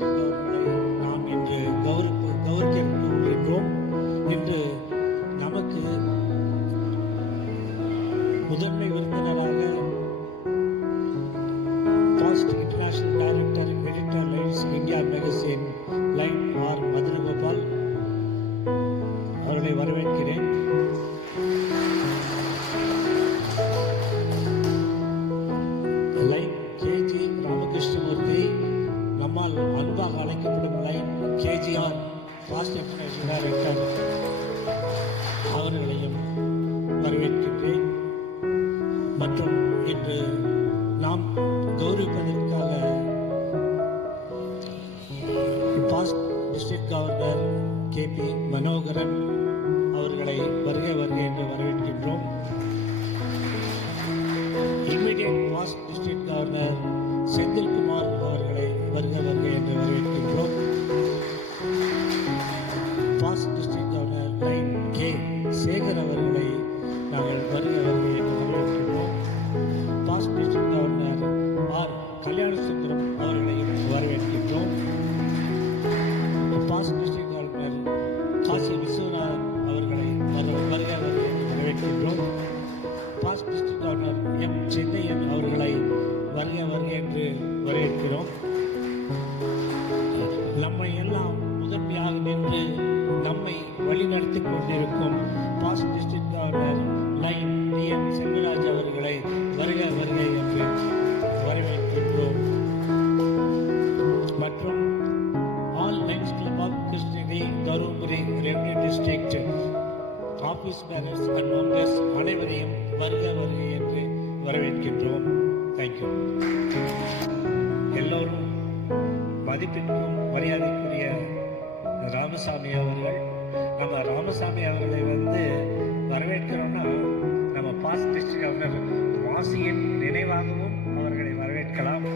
District அவர்களை நாம் இன்று கௌரவிக்கின்றோம். இன்று நமக்கு முதன்மை விருந்தினராக past international director editor Lions India magazine Lion R Madhuragopal அவர்களை வரவேற்கிறேன். லைன் கேஜி ராமகிருஷ்ணமூர்த்தி, நம்மால் அன்பாக அழைக்கப்படும் Lion KGR past international director அவர்களையும் வரவேற்கின்றேன். மற்றும் இன்று நாம் கௌரவிப்பதற்காக past district governor KP Manoharan அவர்களை வருக என்று வரவேற்கின்றோம். Immediate past district governor Senthilkumar அவர்களை வருக என்று வரவேற்கின்றோம். Past district governor Lion K Sekar அவர்களை நாங்கள் வருக என்று வரவேற்கின்றோம். Past district governor R Kalyanasundaram அவர்களையும் வரவேற்கின்றோம். Past district governor Kashi Viswanathan அவர்களை வருக என்று வரவேற்கின்றோம். Past district governor M Chennaiyin அவர்களை வருக என்று வரவேற்கிறோம். நம்மை எல்லாம் முதன்மையாக நின்று நம்மை வழிநடத்தி கொண்டிருக்கும் past district governor lion TN Selvaraj அவர்களை வருக என்று வரவேற்கின்றோம். மற்றும் all lions club of Krishnagiri, Dharmapuri revenue district office bearers and members அனைவரையும் வருக என்று வரவேற்கின்றோம். தேங்க்யூ. எல்லோரும் மதிப்பிற்கும் மரியாதைக்குரிய ராமசாமி அவர்கள், நம்ம ராமசாமி அவர்களை வரவேற்கிறோம்னா நம்ம பாஸ்ட் டிஸ்ட்ரிக்ட் கவர்னர் வாசியின் நினைவாகவும் அவர்களை வரவேற்கலாம்.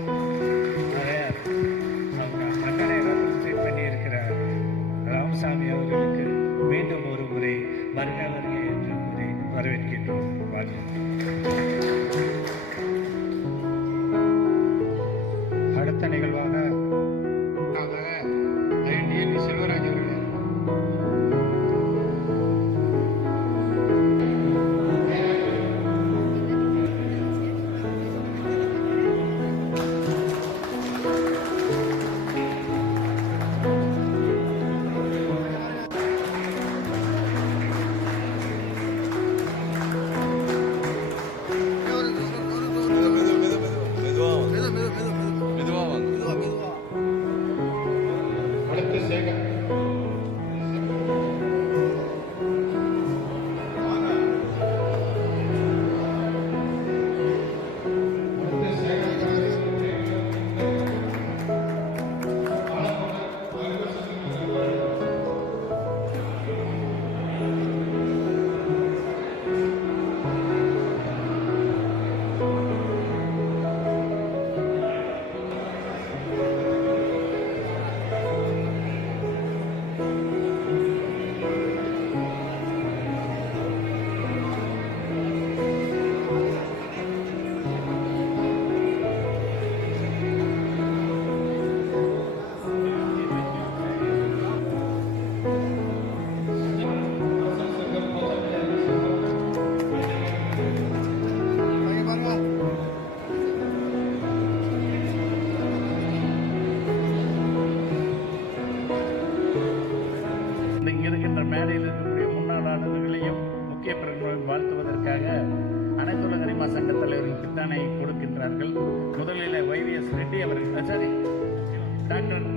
அவங்க அண்ணனை ரெப்ரசன்ட் பண்ணி இருக்கிற ராமசாமி அவர்களுக்கு மீண்டும் ஒரு முறை வருக என்று கூறி வரவேற்கின்றோம். அடுத்த நிகழ்வாக செல்வராஜ் அவர்கள் மேடையில் இருக்கக்கூடிய முன்னாள் முக்கிய பிரமுகர்கள் வாழ்த்துவதற்காக அனைத்துலக கரிமா சங்கத் தலைவர்கள் பித்தானை கொடுக்கின்றார்கள். முதலில் YVS ரெட்டி அவர்கள் சரி டாக்டர்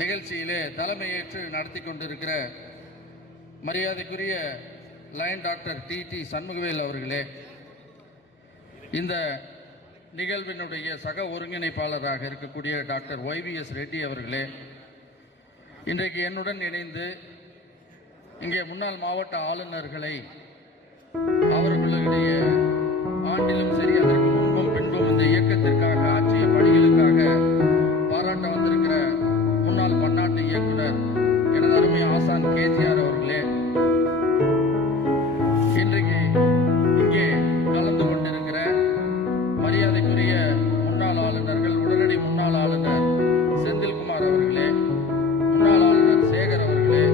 நிகழ்ச்சியிலே தலைமையேற்று நடத்தி கொண்டிருக்கிற மரியாதைக்குரிய லயன் டாக்டர் டி சண்முகவேல் அவர்களே, இந்த நிகழ்வினுடைய சக ஒருங்கிணைப்பாளராக இருக்கக்கூடிய டாக்டர் YVS ரெட்டி அவர்களே, இன்றைக்கு என்னுடன் இணைந்து இங்கே முன்னாள் மாவட்ட ஆளுநர்களை அவர்களுடைய ஆண்டிலும் சரி அதற்கு முன்பும் பின்பும் இந்த இயக்கத்திற்காக ஆற்றிய பணிகளுக்காக பாராட்ட வந்திருக்கிற முன்னாள் பன்னாட்டு இயக்குனர் எனது அருமை ஆசான் KGR அவர்களே, இன்றைக்கு இங்கே கலந்து கொண்டிருக்கிற மரியாதைக்குரிய முன்னாள் ஆளுநர்கள், உடனடி முன்னாள் ஆளுநர் செந்தில்குமார் அவர்களே, முன்னாள் ஆளுநர் சேகர் அவர்களே,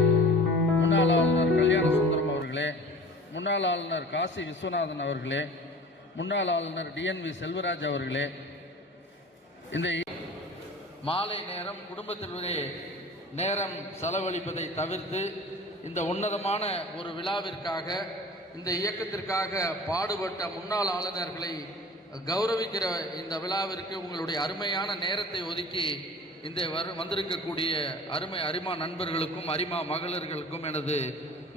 முன்னாள் ஆளுநர் கல்யாண சுந்தரம் அவர்களே, முன்னாள் ஆளுநர் காசி விஸ்வநாதன் அவர்களே, முன்னாள் ஆளுநர் DNV செல்வராஜ் அவர்களே, இந்த மாலை நேரம் குடும்பத்திலே நேரம் செலவழிப்பதை தவிர்த்து இந்த உன்னதமான ஒரு விழாவிற்காக, இந்த இயக்கத்திற்காக பாடுபட்ட முன்னாள் ஆளுநர்களை கௌரவிக்கிற இந்த விழாவிற்கு உங்களுடைய அருமையான நேரத்தை ஒதுக்கி இந்த வந்திருக்கக்கூடிய அரிமா நண்பர்களுக்கும் அரிமா மகளிர்களுக்கும் எனது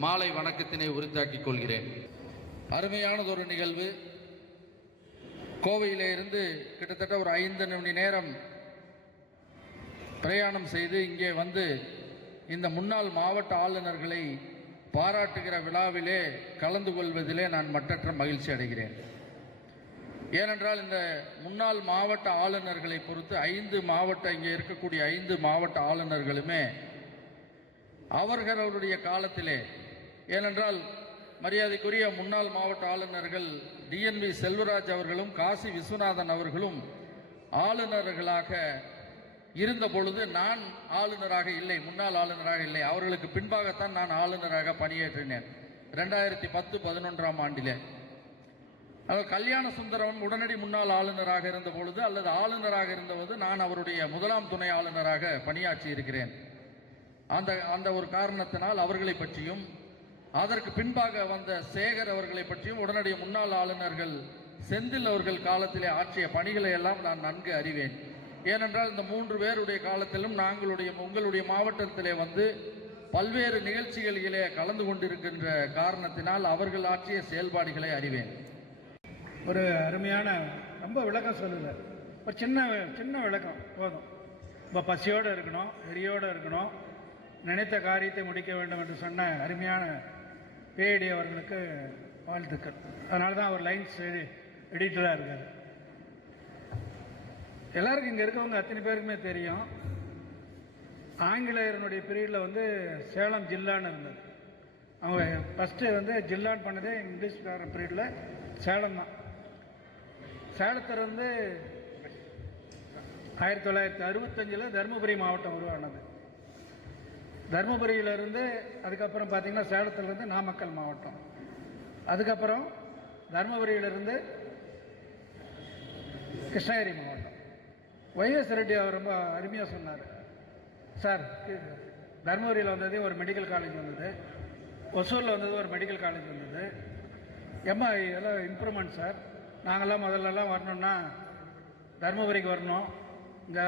மாலை வணக்கத்தினை உரித்தாக்கிக் கொள்கிறேன். அருமையானதொரு நிகழ்வு. கோவையிலே இருந்து கிட்டத்தட்ட ஒரு 5 மணி நேரம் பிரயாணம் செய்து இங்கே வந்து இந்த முன்னாள் மாவட்ட ஆளுநர்களை பாராட்டுகிற விழாவிலே கலந்து கொள்வதிலே நான் மற்றற்ற மகிழ்ச்சி அடைகிறேன். ஏனென்றால் இந்த முன்னாள் மாவட்ட ஆளுநர்களை பொறுத்து இங்கே இருக்கக்கூடிய 5 மாவட்ட ஆளுநர்களுமே அவர்களுடைய காலத்திலே, ஏனென்றால் மரியாதைக்குரிய முன்னாள் மாவட்ட ஆளுநர்கள் DNV செல்வராஜ் அவர்களும் காசி விஸ்வநாதன் அவர்களும் ஆளுநர்களாக இருந்த பொழுது நான் ஆளுநராக இல்லை, முன்னாள் ஆளுநராக இல்லை. அவர்களுக்கு பின்பாகத்தான் நான் ஆளுநராக பணியேற்றினேன் 2010-11 ஆண்டிலே. கல்யாண சுந்தரம் உடனடி முன்னாள் ஆளுநராக இருந்த பொழுது அல்லது ஆளுநராக இருந்தபோது நான் அவருடைய முதலாம் துணை ஆளுநராக பணியாற்றி இருக்கிறேன். அந்த ஒரு காரணத்தினால் அவர்களை பற்றியும் அதற்கு பின்பாக வந்த சேகர் அவர்களை பற்றியும் உடனடி முன்னாள் ஆளுநர்கள் செந்தில் அவர்கள் காலத்திலே ஆற்றிய பணிகளை எல்லாம் நான் நன்கு அறிவேன். ஏனென்றால் இந்த 3 பேருடைய காலத்திலும் உங்களுடைய மாவட்டத்திலே வந்து பல்வேறு நிகழ்ச்சிகளிலே கலந்து கொண்டிருக்கின்ற காரணத்தினால் அவர்கள் ஆற்றிய செயல்பாடுகளை அறிவேன். ஒரு அருமையான, ரொம்ப விளக்கம் சொல்லலை, ஒரு சின்ன விளக்கம் போதும். இப்போ பசியோடு இருக்கணும், வெறியோடு இருக்கணும், நினைத்த காரியத்தை முடிக்க வேண்டும் என்று சொன்ன அருமையான PID அவர்களுக்கு வாழ்த்துக்கள். அதனால தான் அவர் லைன்ஸ் எடிட்டராக இருக்கார். எல்லாருக்கும் இங்கே இருக்கவங்க அத்தனை பேருக்குமே தெரியும், ஆங்கிலேயரனுடைய பீரியடில் வந்து சேலம் ஜில்லான்னு இருந்தது. அவங்க ஃபஸ்ட்டு வந்து ஜில்லான்னு பண்ணதே இங்கிலீஷ்கார பீரியடில் சேலம் தான். சேலத்தில் வந்து 1965 தருமபுரி மாவட்டம் உருவானது. தருமபுரியிலிருந்து அதுக்கப்புறம் பார்த்திங்கன்னா சேலத்திலிருந்து நாமக்கல் மாவட்டம், அதுக்கப்புறம் தருமபுரியிலிருந்து கிருஷ்ணகிரி மாவட்டம். YVS ரெட்டி அவர் ரொம்ப அருமையாக சொன்னார். சார், தருமபுரியில் வந்தது ஒரு மெடிக்கல் காலேஜ் வந்தது, ஒசூரில் வந்தது ஒரு மெடிக்கல் காலேஜ் வந்தது. எல்லாம் இம்ப்ரூவ்மெண்ட் சார். நாங்கள்லாம் முதல்லலாம் வரணுன்னா தருமபுரிக்கு வரணும். இங்கே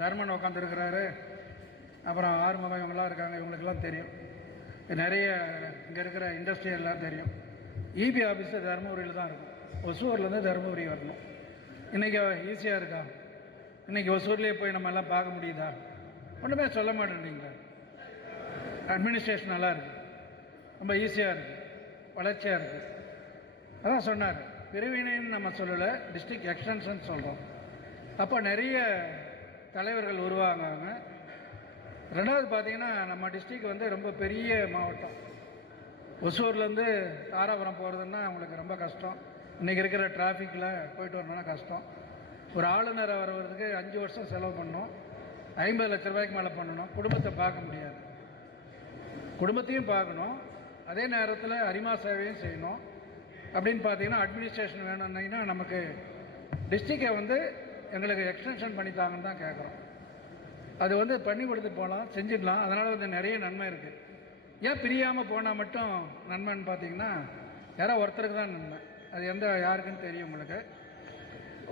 தர்மன் உட்காந்துருக்கிறாரு, அப்புறம் ஆறுமுகம் இவங்களாம் இருக்காங்க, இவங்களுக்கெல்லாம் தெரியும். நிறைய இங்கே இருக்கிற இண்டஸ்ட்ரி எல்லாம் தெரியும். EB ஆஃபீஸு தருமபுரியில் தான் இருக்கும். ஒசூர்லேருந்து தருமபுரி வரணும். இன்றைக்கி ஈஸியாக இருக்கா? இன்றைக்கி ஒசூர்லேயே போய் நம்ம எல்லாம் பார்க்க முடியுதா? ஒன்றுமே சொல்ல மாட்டேன்றீங்களா? அட்மினிஸ்ட்ரேஷன் நல்லா இருக்குது, ரொம்ப ஈஸியாக இருக்குது, வளர்ச்சியாக இருக்குது. அதான் சொன்னார், பிரிவினைன்னு நம்ம சொல்லலை, டிஸ்ட்ரிக்ட் எக்ஸ்டென்ஷன் சொல்கிறோம். அப்போ நிறைய தலைவர்கள் உருவாங்க. ரெண்டாவது பார்த்திங்கன்னா, நம்ம டிஸ்ட்ரிக்ட் வந்து ரொம்ப பெரிய மாவட்டம். ஒசூர்லேருந்து தாராபுரம் போகிறதுன்னா அவங்களுக்கு ரொம்ப கஷ்டம். இன்றைக்கி இருக்கிற டிராஃபிக்கில் போயிட்டு வரணும்னா கஷ்டம். ஒரு ஆளுநரை வருவதுக்கு 5 வருஷம் செலவு பண்ணணும், 50 லட்ச ரூபாய்க்கு மேலே பண்ணணும். குடும்பத்தை பார்க்க முடியாது. குடும்பத்தையும் பார்க்கணும், அதே நேரத்தில் அரிமா சேவையும் செய்யணும். அப்படின்னு பார்த்தீங்கன்னா அட்மினிஸ்ட்ரேஷன் வேணும்னா நமக்கு டிஸ்ட்ரிக்டை வந்து எங்களுக்கு எக்ஸ்டென்ஷன் பண்ணித்தாங்கன்னு தான் கேட்குறோம். அது வந்து பண்ணி கொடுத்து போகலாம், செஞ்சிடலாம். அதனால் வந்து நிறைய நன்மை இருக்குது. ஏன் பிரியாமல் போனால் மட்டும் நன்மைன்னு பார்த்தீங்கன்னா, யாரோ ஒருத்தருக்கு தான் நன்மை. அது யாருக்குன்னு தெரியும் உங்களுக்கு.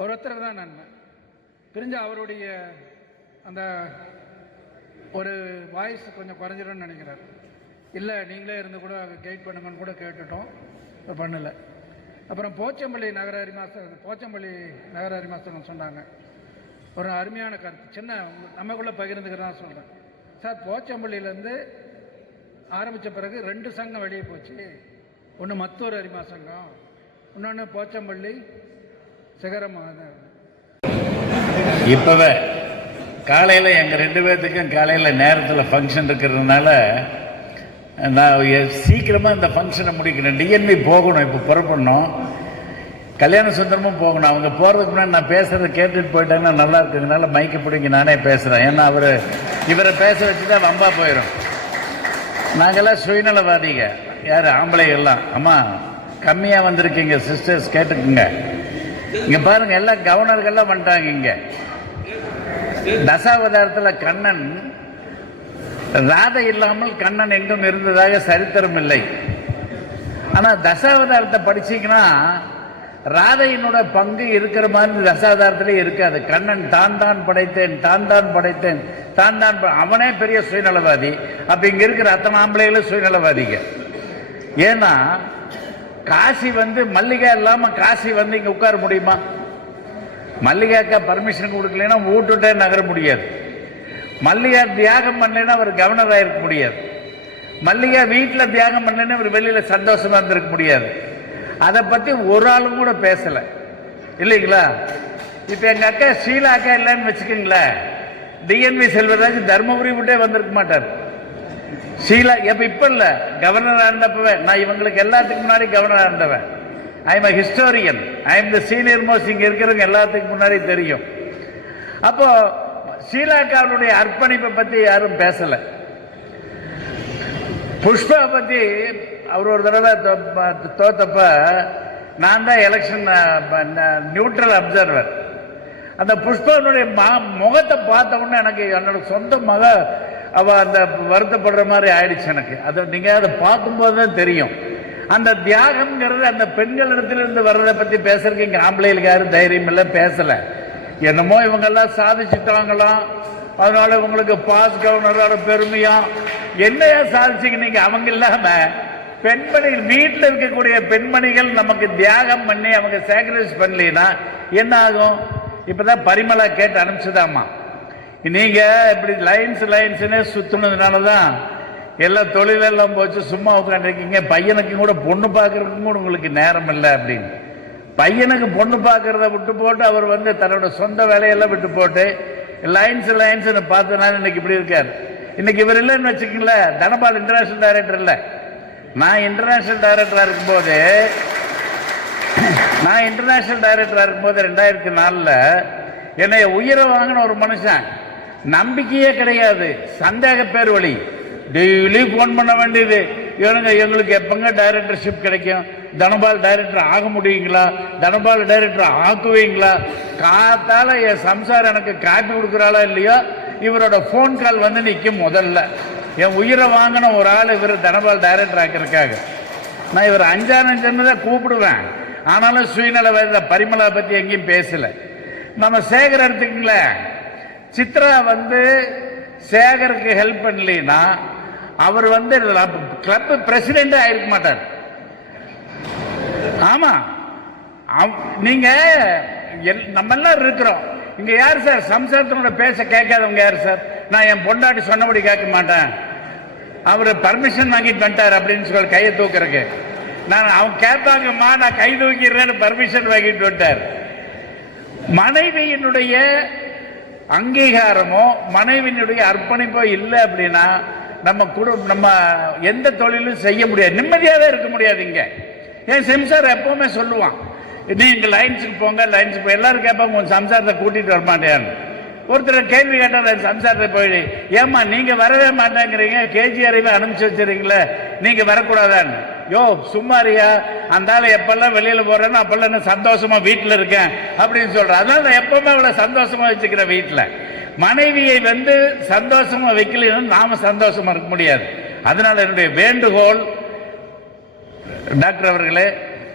ஒருத்தருக்கு தான் நன்மை. பிரிஞ்ச அவருடைய அந்த ஒரு வாய்ஸ் கொஞ்சம் குறைஞ்சிடும்னு நினைக்கிறார். இல்லை நீங்களே இருந்து கூட கைட் பண்ணுங்கன்னு கூட கேட்டுட்டோம், பண்ணலை. அப்புறம் போச்சம்பள்ளி நகர அறிமாஸ்தர் சொன்னாங்க ஒரு அருமையான கருத்து, சின்ன நமக்குள்ளே பகிர்ந்துக்கிறதா சொல்கிறேன். சார், போச்சம்பள்ளியிலேருந்து ஆரம்பித்த பிறகு 2 சங்கம் வெளியே போச்சு. ஒன்று மத்தூர் அரிமா சங்கம், இன்னொன்று போச்சம்பள்ளி சிகரமாக. இப்போவே காலையில் எங்கள் 2 பேர்த்துக்கும் காலையில் நேரத்தில் ஃபங்க்ஷன் இருக்கிறதுனால நான் சீக்கிரமாக இந்த ஃபங்க்ஷனை முடிக்கணும். டிஎன்வி போகணும், இப்போ புறப்படணும். கல்யாண சுந்தரமும் போகணும். அவங்க போகிறதுக்கு முன்னாடி நான் பேசுகிறத கேட்டுட்டு போயிட்டாங்கன்னா நல்லா இருக்குதுனால மைக்கை பிடிங்க நானே பேசுகிறேன். ஏன்னா இவரை பேச வச்சு தான் வம்பா போயிடும். நாங்கள்லாம் சுயநலவாதிங்க, யார் ஆம்பளைகள்லாம். அம்மா கம்மியாக வந்திருக்கீங்க சிஸ்டர்ஸ், கேட்டுக்குங்க. இங்கே பாருங்கள், எல்லாம் கவர்னர்கள்லாம் வந்துட்டாங்க. இங்கே தசாவதாரத்தில் கண்ணன் ராதை இல்லாமல் கண்ணன் எங்கும் இருந்ததாக சரித்திரம் இல்லை. ஆனால் தசாவதாரத்தை படிச்சீங்கன்னா ராதையினோட பங்கு இருக்கிற மாதிரி தசாவதாரத்திலே இருக்காது. கண்ணன் தான் படைத்தேன் அவனே பெரிய சுயநலவாதி. அப்ப இங்க இருக்கிற அத்தனை ஆம்பளைகளும் சுயநலவாதிங்க. ஏன்னா காசி மல்லிகா இல்லாம காசி இங்க உட்கார முடியுமா? மல்லிகாக்கா பர்மிஷன் கொடுக்கலன்னா வீட்டுட்டே நகர முடியாது. மல்லிகா தியாகம் பண்ணலைன்னா அவர் கவர்னராக இருக்க முடியாது. மல்லிகா வீட்டில் தியாகம் பண்ணலைன்னா அவர் வெளியில சந்தோஷமா இருந்திருக்க முடியாது. அதை பத்தி ஒரு ஆளும் கூட பேசல, இல்லைங்களா? இப்ப எங்க அக்கா ஷீலா அக்கா இல்லைன்னு வச்சுக்கோங்களேன், டிஎன்வி செல்வராஜ் தர்மபுரி விட்டே வந்திருக்க மாட்டார். ஷீலா இப்ப இல்ல, கவர்னரா இருந்தப்பவே. நான் இவங்களுக்கு எல்லாத்துக்கும் முன்னாடி கவர்னரா இருந்தவன். I am a historian, I am the senior most. இங்க இருக்கிறவங்க எல்லாத்துக்கும் முன்னாடி தெரியும். அப்போ ஷீலாக்காவுடைய அர்ப்பணிப்பை பத்தி யாரும் பேசல. புஷ்பா பத்தி அவர் ஒரு தடவை தோத்தப்ப நான் தான் எலெக்ஷன் நியூட்ரல் அப்சர்வர். அந்த புஷ்பாவுடைய முகத்தை பார்த்த உடனே எனக்கு என்னோட சொந்த மக அவ அந்த வருத்தப்படுற மாதிரி ஆயிடுச்சு எனக்கு. அதை நீங்க அதை பார்க்கும்போது தான் தெரியும். அந்த தியாகம்ங்கிறது அந்த பெண்களிடத்திலிருந்து வர்றதை பத்தி பேசுறதுக்கு இங்க ஆம்பளைகளுக்கு யாரும் தைரியம் இல்லை, பேசல. என்னமோ இவங்கெல்லாம் சாதிச்சுட்டாங்களாம், அதனால இவங்களுக்கு பாஸ் கவர்னரோட பெருமையா. என்னையா சாதிச்சுங்க நீங்க? அவங்க இல்லாம பெண்மணிகள், வீட்டில் இருக்கக்கூடிய பெண்மணிகள் நமக்கு தியாகம் பண்ணி அவங்க சாக்ரிஃபைஸ் பண்ணலனா என்ன ஆகும்? இப்பதான் பரிமளா கேட்டு அனுப்பிச்சுதாமா. நீங்க இப்படி லைன்ஸ்னே சுத்துனதுனாலதான் எல்லா தொழிலெல்லாம் போச்சு, சும்மா உட்காந்துருக்கீங்க. பையனுக்கு கூட பொண்ணு பார்க்கறதுக்கும் கூட உங்களுக்கு நேரம் இல்லை அப்படின்னு. பையனுக்கு பொண்ணு பார்க்கறத விட்டு போட்டு அவர் தன்னோட சொந்த வேலையெல்லாம் விட்டு போட்டு லைன்ஸ் பார்த்தனால இன்னைக்கு இப்படி இருக்காரு. இன்னைக்கு இவர் இல்லைன்னு வச்சுக்கீங்களேன், தனபால் இன்டர்நேஷனல் டைரக்டர் இல்லை. நான் இன்டர்நேஷனல் டைரக்டரா இருக்கும்போது 2004 என்னை உயிரை வாங்கின ஒரு மனுஷன், நம்பிக்கையே கிடையாது, சந்தேக பேர் வழி. டெய்லி போன் பண்ண வேண்டியது, எங்களுக்கு எப்பங்க டைரக்டர்ஷிப் கிடைக்கும்? தனபால் டைரக்டர் ஆக முடியுங்களா? தனபால் டைரக்டர் ஆக்குவீங்களா? காத்தால என் சம்சாரம் எனக்கு காப்பி கொடுக்குறாளா இல்லையோ, இவரோட போன் கால் நிற்கும். முதல்ல என் உயிரை வாங்கின ஒரு ஆள் இவர் தனபால் டைரக்டர் ஆக்கிறதுக்காக. நான் இவர் 5 தான் கூப்பிடுவேன். ஆனாலும் சுயநல பரிமளா பத்தி எங்கேயும் பேசல. நம்ம சேகர் எடுத்துக்கங்களேன், சித்ரா சேகருக்கு ஹெல்ப் பண்ணலன்னா அவர் கிளப் பிரசிடென்ட் ஆயிருக்க மாட்டார். ஆமா, நீங்க நம்ம எல்லாம் இருக்கிறோம் இங்க. யார் சார் சம்சாரத்தினோட பேச கேட்காதவங்க? யார் சார்? நான் என் பொண்டாட்டி சொன்னபடி கேட்க மாட்டேன், அவர் பர்மிஷன் வாங்கிட்டு வந்துட்டார் அப்படின்னு சொல்லி கையை தூக்குறதுக்கு. அவங்க கேட்பாங்கம்மா, நான் கை தூக்கிறேன்னு பர்மிஷன் வாங்கிட்டு வந்துட்டார். மனைவியினுடைய அங்கீகாரமோ மனைவியினுடைய அர்ப்பணிப்போ இல்லை அப்படின்னா நம்ம எந்த தொழிலும் செய்ய முடியாது, நிம்மதியாவே இருக்க முடியாது. இங்க என் சம்சார் எப்பவுமே சொல்லுவான், நீங்க லைன்ஸுக்கு போங்க, லைன்ஸுக்கு போய். எல்லாரும் கேட்பாங்க, உன் சம்சாரத்தை கூட்டிட்டு வரமாட்டேன்னு. ஒருத்தர் கேள்வி கேட்டார், என் சம்சாரத்தை போயிடு. ஏமா நீங்க வரவே மாட்டேங்கிறீங்க, கேஜிஆரைவே அனுப்பிச்சு வச்சிருக்கீங்களே, நீங்க வரக்கூடாதான்னு. யோ சும்மாரியா, அந்த ஆளு எப்பெல்லாம் வெளியில போறேன்னு அப்பெல்லாம் என்ன சந்தோஷமா வீட்டுல இருக்கேன் அப்படின்னு சொல்றேன். அதனால நான் எப்பவுமே அவளை சந்தோஷமா வச்சுக்கிறேன் வீட்டுல. மனைவியை சந்தோஷமா வைக்கலன்னு நாம சந்தோஷமா இருக்க முடியாது. அதனால என்னுடைய வேண்டுகோள் டாக்டர் அவர்களே,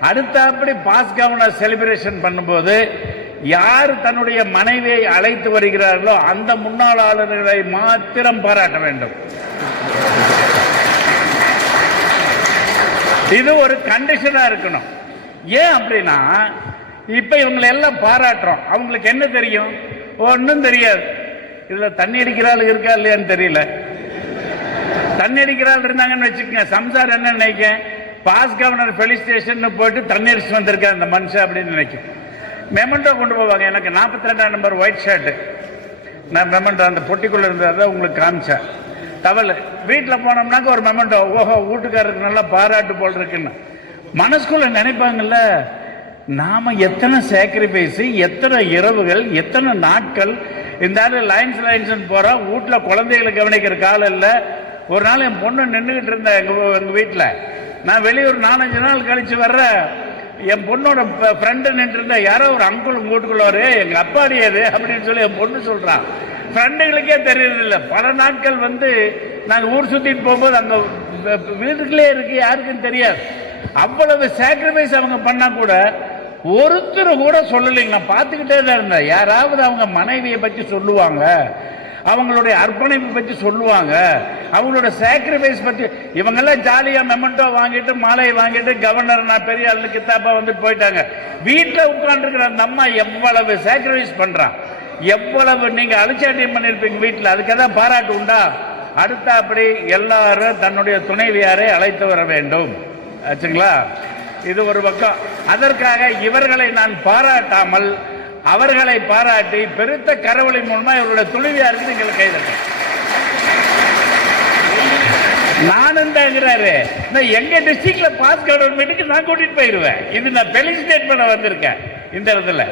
அடுத்தபடி பாஸ் கவர்னர் செலிப்ரேஷன் பண்ணும்போது யார் தன்னுடைய மனைவியை அழைத்து வருகிறார்களோ அந்த முன்னாள் ஆளுநர்களை மாத்திரம் பாராட்ட வேண்டும். இது ஒரு கண்டிஷனா இருக்கணும். ஏன் அப்படின்னா இப்ப இவங்களை எல்லாம் பாராட்டுறோம், அவங்களுக்கு என்ன தெரியும்? ஒன்றும் தெரியாது. இதுல தண்ணி அடிக்கிறாள் இருக்கா இல்லையான்னு தெரியல. தண்ணி அடிக்கிறாள் இருந்தாங்கன்னு வச்சுக்கோங்க, சம்சார் என்ன நினைக்க, பாஸ் கவர்னர் ஃபெலிசிட்டேஷன் போயிட்டு தண்ணி அடிச்சு வந்திருக்கேன் அந்த மனுஷன் அப்படின்னு நினைக்கும். மெமெண்டோ கொண்டு போவாங்க. எனக்கு 42ஆம் நம்பர் ஒயிட் ஷர்ட்டு, நான் மெமெண்டோ அந்த பொட்டிக்குள்ள இருந்ததை உங்களுக்கு காமிச்சேன். டவல் வீட்டில் போனோம்னாக்க ஒரு மெமெண்டோ, ஓஹோ வீட்டுக்காரருக்கு நல்லா பாராட்டு போல் இருக்குன்னு மனசுக்குள்ள நினைப்பாங்கல்ல. நாம எத்தனை சாக்ரிஃபைஸ், எத்தனை இரவுகள், எத்தனை நாட்கள் இந்த லைன்ஸ் போறோம். வீட்டில் குழந்தைகளை கவனிக்கிற காலம் இல்லை. ஒரு நாள் என் பொண்ணு நின்றுகிட்டு இருந்தேன் எங்க வீட்டில். நான் வெளியூர் 4-5 நாள் கழிச்சு வர்ற என் பொண்ணோட ஃப்ரெண்டு நின்று இருந்த யாரோ ஒரு அங்குள் உங்க வீட்டுக்குள்ள வரு, எங்க அப்பாடியது அப்படின்னு சொல்லி என் பொண்ணு சொல்றான். ஃப்ரெண்டுகளுக்கே தெரியறதில்லை. பல நாட்கள் நாங்கள் ஊர் சுத்திட்டு போகும்போது அங்கே வீட்டுக்குள்ளே இருக்கு, யாருக்குன்னு தெரியாது. அவ்வளவு சாக்ரிஃபைஸ் அவங்க பண்ணா கூட ஒருத்தர் கூட சொல்லலைங்க. நான் பார்த்துக்கிட்டே தான் இருந்தேன். யாராவது அவங்க மனைவியை பற்றி சொல்லுவாங்க, அவங்களுடைய அர்ப்பணிப்பு பற்றி சொல்லுவாங்க, அவங்களோட சாக்ரிஃபைஸ் பற்றி. இவங்கெல்லாம் ஜாலியாக மெமெண்டோ வாங்கிட்டு மாலையை வாங்கிட்டு கவர்னர் நான் பெரிய ஆளு கித்தாப்பா வந்துட்டு போயிட்டாங்க. வீட்டில் உட்காந்துருக்கிற அந்த அம்மா எவ்வளவு சாக்ரிஃபைஸ் பண்றான், எவ்வளவு நீங்க அலட்சியம் பண்ணிருப்பீங்க வீட்டில். அதுக்கெல்லாம் பாராட்டு உண்டா? அடுத்த அப்படி எல்லாரும் தன்னுடைய துணைவியாரை அழைத்து வர வேண்டும் ஆச்சுங்களா? இது ஒரு பக்கம். அதற்காக இவர்களை நான் பாராட்டாமல் அவர்களை பாராட்டி பெருத்த கரவொலி மூலமா இவருடைய துணைவியாருக்கு நீங்கள் கைதட்ட. நானும் தாங்கிறாரு, எங்க டிஸ்ட்ரிக்ட்ல பாஸ் கவர்மெண்ட்டுக்கு நான் கூட்டிட்டு போயிருவேன். இது நான் ஃபெலிசிட்டேட் பண்ண வந்திருக்கேன் இந்த இடத்துல.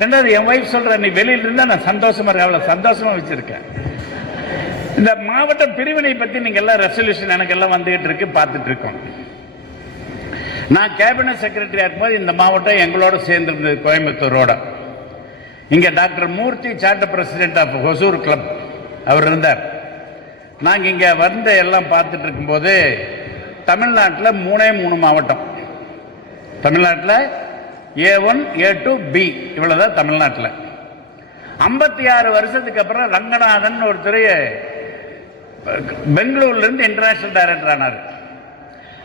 ரெண்டாவது என் வைஃப் சொல்ற, நீ வெளியில இருந்தா நான் சந்தோஷமா இருக்கேன், அவ்வளவு சந்தோஷமா வச்சிருக்கேன். இந்த மாவட்ட பிரிவினை பத்தி நீங்க எல்லாம் ரெசல்யூஷன் எனக்கு எல்லாம் வந்துகிட்டு இருக்கு, பார்த்துட்டு இருக்கோம். நான் கேபினட் செக்ரட்டரியா இருக்கும்போது இந்த மாவட்டம் எங்களோட சேர்ந்திருந்தது, கோயம்புத்தூரோட. இங்க doctor Murthy charter president of Hosur club அவர் இருந்தார். நாங்கள் இங்க வந்து எல்லாம் பார்த்துட்டு இருக்கும்போது தமிழ்நாட்டில் 3 மாவட்டம். தமிழ்நாட்டில் A1, A2, B இவ்வளவுதான் தமிழ்நாட்டில். 56 வருஷத்துக்கு அப்புறம் ரங்கநாதன் ஒருத்தர் பெங்களூர்ல இருந்து இன்டர்நேஷனல் டைரக்டர் ஆனார்.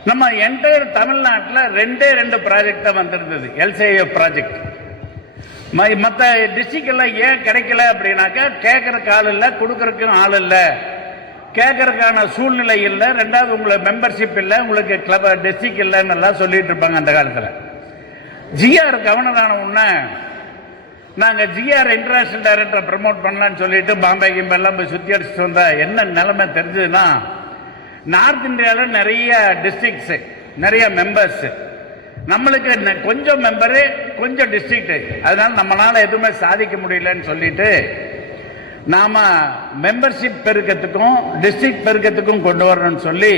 நம்ம என்டையர் தமிழ்நாட்டில் 2 ப்ராஜெக்ட் தான் வந்திருந்தது, LCIF ப்ராஜெக்ட். மற்ற டிஸ்ட்ரிக்ட் எல்லாம் ஏன் கிடைக்கல அப்படின்னாக்கா, கேட்கறதுக்கு ஆள் இல்லை, கொடுக்கறதுக்கும் ஆள் இல்லை, கேட்கறதுக்கான சூழ்நிலை இல்லை. ரெண்டாவது உங்களுக்கு மெம்பர்ஷிப் இல்லை, உங்களுக்கு கிளப் டிஸ்ட்ரிக்ட் இல்லைன்னு எல்லாம் சொல்லிட்டு இருப்பாங்க அந்த காலத்தில். ஜிஆர் கவர்னர் ஆன உடனே நாங்கள் ஜிஆர் இன்டர்நேஷனல் டைரக்டரை ப்ரமோட் பண்ணலான்னு சொல்லிட்டு பாம்பே கிம்பெல்லாம் போய் சுற்றி அடிச்சுட்டு வந்தா என்ன நிலைமை தெரிஞ்சதுன்னா, நார்த் இந்தியாவில் நிறைய டிஸ்ட்ரிக்ட்ஸு, நிறைய மெம்பர்ஸ், நம்மளுக்கு கொஞ்சம் மெம்பரு கொஞ்சம் டிஸ்ட்ரிக்ட், அதனால நம்மளால எதுவுமே சாதிக்க முடியலன்னு சொல்லிட்டு நாம மெம்பர்ஷிப் பெருக்கத்துக்கும் டிஸ்ட்ரிக்ட் பெருக்கத்துக்கும் கொண்டு வரணும்னு சொல்லி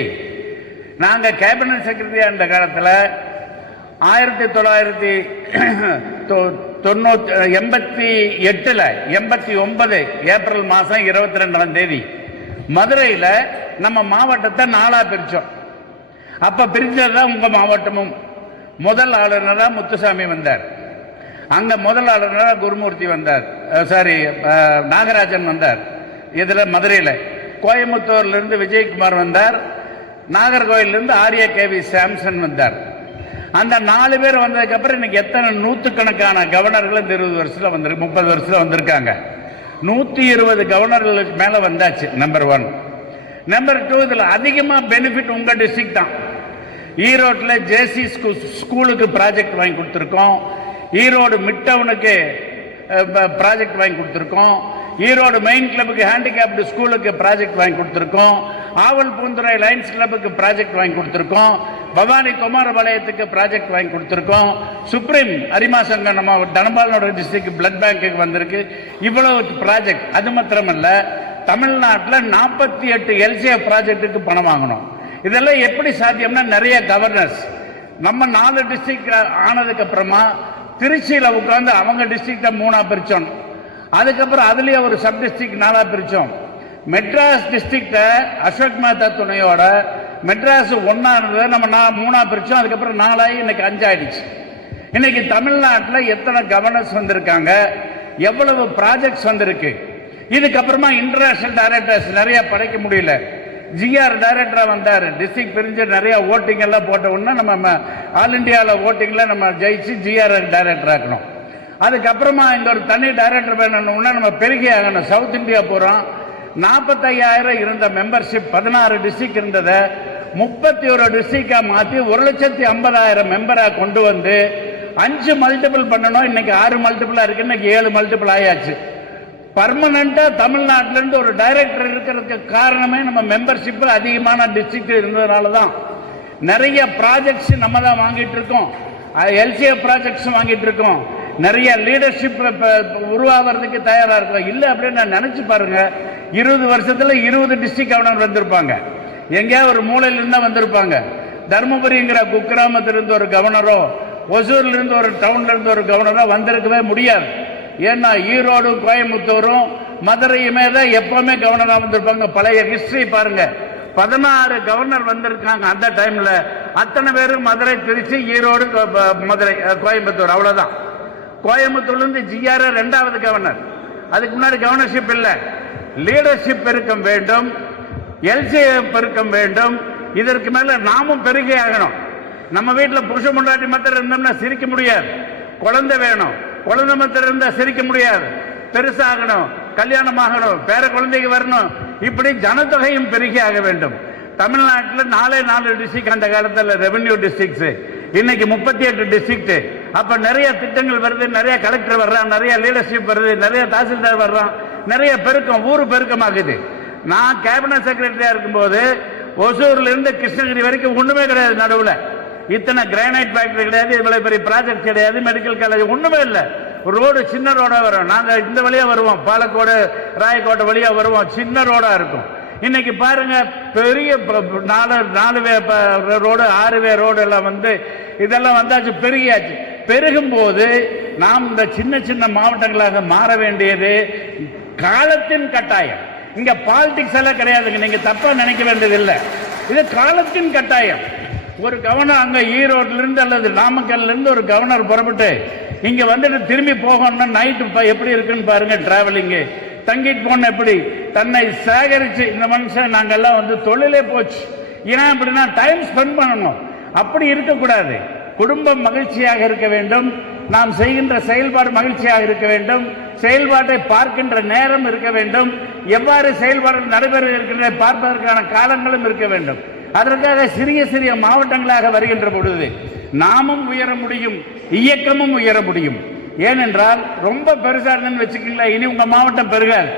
நாங்க கேபினட் செக்ரட்டரியா இருந்த காலத்தில் 1988 ஏப்ரல் மாதம் 22ஆம் தேதி மதுரையில் நம்ம மாவட்டத்தை 4ஆ பிரிச்சோம். அப்ப பிரிஞ்சதுதான் உங்க மாவட்டமும். முதல் ஆளுநரா முத்துசாமி வந்தார், அங்க முதல் ஆளுநரா குருமூர்த்தி வந்தார், நாகராஜன் வந்தார். இதுல மதுரையில் கோயம்புத்தூர்ல இருந்து விஜயகுமார் வந்தார், நாகர்கோயில இருந்து ஆர்யா கேவி சாம்சன் வந்தார். அந்த 4 பேர் வந்ததுக்கு அப்புறம் இன்னைக்கு எத்தனை நூற்றுக்கணக்கான கவர்னர்கள் இந்த 20 வருஷத்துல வந்திருக்கு, 30 வருஷத்துல வந்திருக்காங்க. 120 கவர்னர்களுக்கு மேல வந்தாச்சு. நம்பர் 1. நம்பர் 2, இதுல அதிகமா பெனிஃபிட் உங்க டிஸ்ட்ரிக்ட் தான். ஈரோட்டில் ஜேசி ஸ்கூலுக்கு ப்ராஜெக்ட் வாங்கி கொடுத்துருக்கோம், ஈரோடு மிட் டவுனுக்கு ப்ராஜெக்ட் வாங்கி கொடுத்துருக்கோம், ஈரோடு மெயின் கிளப்புக்கு ஹேண்டிகேப்டு ஸ்கூலுக்கு ப்ராஜெக்ட் வாங்கி கொடுத்துருக்கோம், ஆவல் பூந்துறை லைன்ஸ் கிளப்புக்கு ப்ராஜெக்ட் வாங்கி கொடுத்துருக்கோம், பவானி குமாரபாளையத்துக்கு ப்ராஜெக்ட் வாங்கி கொடுத்துருக்கோம், சுப்ரீம் அரிமா சங்கம் நம்ம தனபாலனோட டிஸ்ட்ரிக்ட் பிளட் பேங்க்கு வந்திருக்கு. இவ்வளவு ப்ராஜெக்ட். அது மாத்திரமல்ல, தமிழ்நாட்டில் 48 LCIF ப்ராஜெக்டுக்கு பணம் வாங்கணும். இதெல்லாம் எப்படி சாத்தியம்னா, நிறைய கவர்னர்ஸ் நம்ம 4 டிஸ்ட்ரிக்ட் ஆனதுக்கு அப்புறமா திருச்சியில் உட்காந்து அவங்க டிஸ்ட்ரிக்டை 3ஆ பிரிச்சோம். அதுக்கப்புறம் அதுலயே ஒரு சப் டிஸ்ட்ரிக்ட் 4ஆ பிரிச்சோம். மெட்ராஸ் டிஸ்ட்ரிக்டை அசோக் மேத்தா துணையோட மெட்ராஸ் 1ஆ இருந்ததை நம்ம 3ஆ பிரிச்சோம். அதுக்கப்புறம் 4 ஆகி இன்னைக்கு 5 ஆயிடுச்சு. இன்னைக்கு தமிழ்நாட்டில் எத்தனை கவர்னர்ஸ் வந்திருக்காங்க, எவ்வளவு ப்ராஜெக்ட்ஸ் வந்திருக்கு. இதுக்கப்புறமா இன்டர்நேஷனல் டைரக்டர்ஸ் நிறைய படைக்க முடியல. ஜிஆர் டைரக்டராக வந்தார், டிஸ்ட்ரிக்ட் பிரிஞ்சு நிறைய ஓட்டிங் எல்லாம் போட்ட உடனே நம்ம ஆல் இண்டியாவில் ஓட்டிங்கில் நம்ம ஜெயிச்சு ஜிஆர் டைரக்டர் ஆக்கணும். அதுக்கப்புறமா இங்கே ஒரு தனி டைரக்டர் வேணும்னா நம்ம பெருகி ஆகணும். சவுத் இந்தியா போகிறோம், 45,000 இருந்த மெம்பர்ஷிப் 16 டிஸ்ட்ரிக்ட் இருந்ததை 31 டிஸ்ட்ரிக்டாக மாற்றி 1,50,000 மெம்பராக கொண்டு வந்து 5 மல்டிபிள் பண்ணணும். இன்னைக்கு 6 மல்டிபிளாக இருக்கு, இன்னைக்கு 7 மல்டிபிள் ஆயாச்சு. பர்மனண்டா தமிழ்நாட்டிலிருந்து ஒரு டைரக்டர் இருக்கிறதுக்கு காரணமே நம்ம மெம்பர்ஷிப் அதிகமான டிஸ்ட்ரிக்ட் இருந்ததுனால தான். நிறைய ப்ராஜெக்ட்ஸ் நம்ம தான் வாங்கிட்டு இருக்கோம், எல்சிஏ ப்ராஜெக்ட்ஸ் வாங்கிட்டு இருக்கோம், நிறைய லீடர்ஷிப் உருவாகிறதுக்கு தயாராக இருக்கோம். இல்லை அப்படின்னு நான் நினைச்சு பாருங்க, 20 வருஷத்துல 20 டிஸ்ட்ரிக்ட் கவர்னர் வந்திருப்பாங்க, எங்கேயாவது ஒரு மூலையில இருந்தா வந்திருப்பாங்க. தருமபுரிங்கிற குக்கிராமத்திலிருந்து ஒரு கவர்னரோ, ஒசூர்ல இருந்து ஒரு டவுன்ல இருந்து ஒரு கவர்னரோ வந்திருக்கவே முடியாது. ஏன்னா ஈரோடு, கோயம்புத்தூரும், மதுரையுமே தான் எப்பவுமே கவர்னராக வந்திருப்பாங்க. பழைய ஹிஸ்டரி பாருங்க, 16 கவர்னர் வந்திருக்காங்க அந்த டைம்ல. அத்தனை பேரும் மதுரை, திருச்சி, ஈரோடு, மதுரை, கோயம்புத்தூர், அவ்வளவுதான். கோயம்புத்தூர்லேருந்து ஜிஆர் 2வது கவர்னர். அதுக்கு முன்னாடி கவர்னர்ஷிப் இல்லை. லீடர்ஷிப் பெருக்கம் வேண்டும், எல்சிஏ பெருக்கம் வேண்டும். இதற்கு மேல நாமும் பெருகி ஆகணும். நம்ம வீட்டில் புருஷ முண்டாட்டி மாத்திரம் இருந்தோம்னா சிரிக்க முடியாது. குழந்தை வேணும், குழந்தை மாத்திரம் இருந்தா சிரிக்க முடியாது. பெருசாகணும், கல்யாணம் ஆகணும், பேர குழந்தைக்கு வரணும். இப்படி ஜனத்தொகையும் பெருகி ஆக வேண்டும். தமிழ்நாட்டில் 4 டிஸ்ட்ரிக்ட் அந்த காலத்தில் ரெவென்யூ டிஸ்ட்ரிக்ட்ஸ், இன்னைக்கு 38 டிஸ்ட்ரிக்ட். அப்ப நிறைய திட்டங்கள் வருது, நிறைய கலெக்டர் வர்றான், நிறைய லீடர்ஷிப் வருது, நிறைய தாசில்தார் வர்றான், நிறைய பெருக்கம், ஊர் பெருக்கமாகுது. நான் கேபினட் செக்ரட்டரியா இருக்கும்போது ஒசூர்ல இருந்து கிருஷ்ணகிரி வரைக்கும் ஒண்ணுமே கிடையாது. நடுவுல இத்தனை கிரானைட் ஃபேக்டரி கிடையாது, இவ்வளவு பெரிய ப்ராஜெக்ட் கிடையாது, மெடிக்கல் காலேஜ் ஒண்ணுமே இல்லை. ரோடு சின்ன ரோடா வரும். நாங்க இந்த வழியா வருவோம், பாலக்கோடு, ராயக்கோட்டை வழியா வருவோம், சின்ன ரோடா இருக்கும். இன்னைக்கு பாருங்க, பெரிய 4 ரோடு, 6 ரோடு எல்லாம் வந்து இதெல்லாம் வந்தாச்சு, பெருகியாச்சு. பெருகும் போது நாம் இந்த சின்ன சின்ன மாவட்டங்களாக மாற வேண்டியது காலத்தின் கட்டாயம். இங்க பாலிடிக்ஸ் எல்லாம் கிடையாதுங்க, நீங்க தப்பா நினைக்க வேண்டியது இல்லை. இது காலத்தின் கட்டாயம். ஒரு கவர்னர் அங்க ஈரோட்ல இருந்து அல்லது நாமக்கல்ல இருந்து ஒரு கவர்னர் புறப்பட்டு இங்க வந்துட்டு திரும்பி போகணும்னா நைட்டு எப்படி இருக்குன்னு பாருங்க. டிராவலிங்கு, தங்கிட்டு போன எப்படி தன்னை சேகரிச்சு இந்த மனுஷன் நாங்கெல்லாம் வந்து தொழிலே போச்சு. ஏன்னா அப்படின்னா டைம் ஸ்பெண்ட் பண்ணணும். அப்படி இருக்கக்கூடாது. குடும்பம் மகிழ்ச்சியாக இருக்க வேண்டும், நாம் செய்கின்ற செயல்பாடு மகிழ்ச்சியாக இருக்க வேண்டும், செயல்பாட்டை பார்க்கின்ற நேரம் இருக்க வேண்டும், எவ்வாறு செயல்பாடு நடைபெற இருக்கின்ற பார்ப்பதற்கான காலங்களும் இருக்க வேண்டும். அதற்காக சிறிய சிறிய மாவட்டங்களாக வருகின்ற பொழுது நாமும் உயர முடியும், இயக்கமும் உயர முடியும். ஏனென்றால் ரொம்ப பெருசா இருந்தேன்னு வச்சுக்கீங்களா, இனி உங்க மாவட்டம் பெருகாது.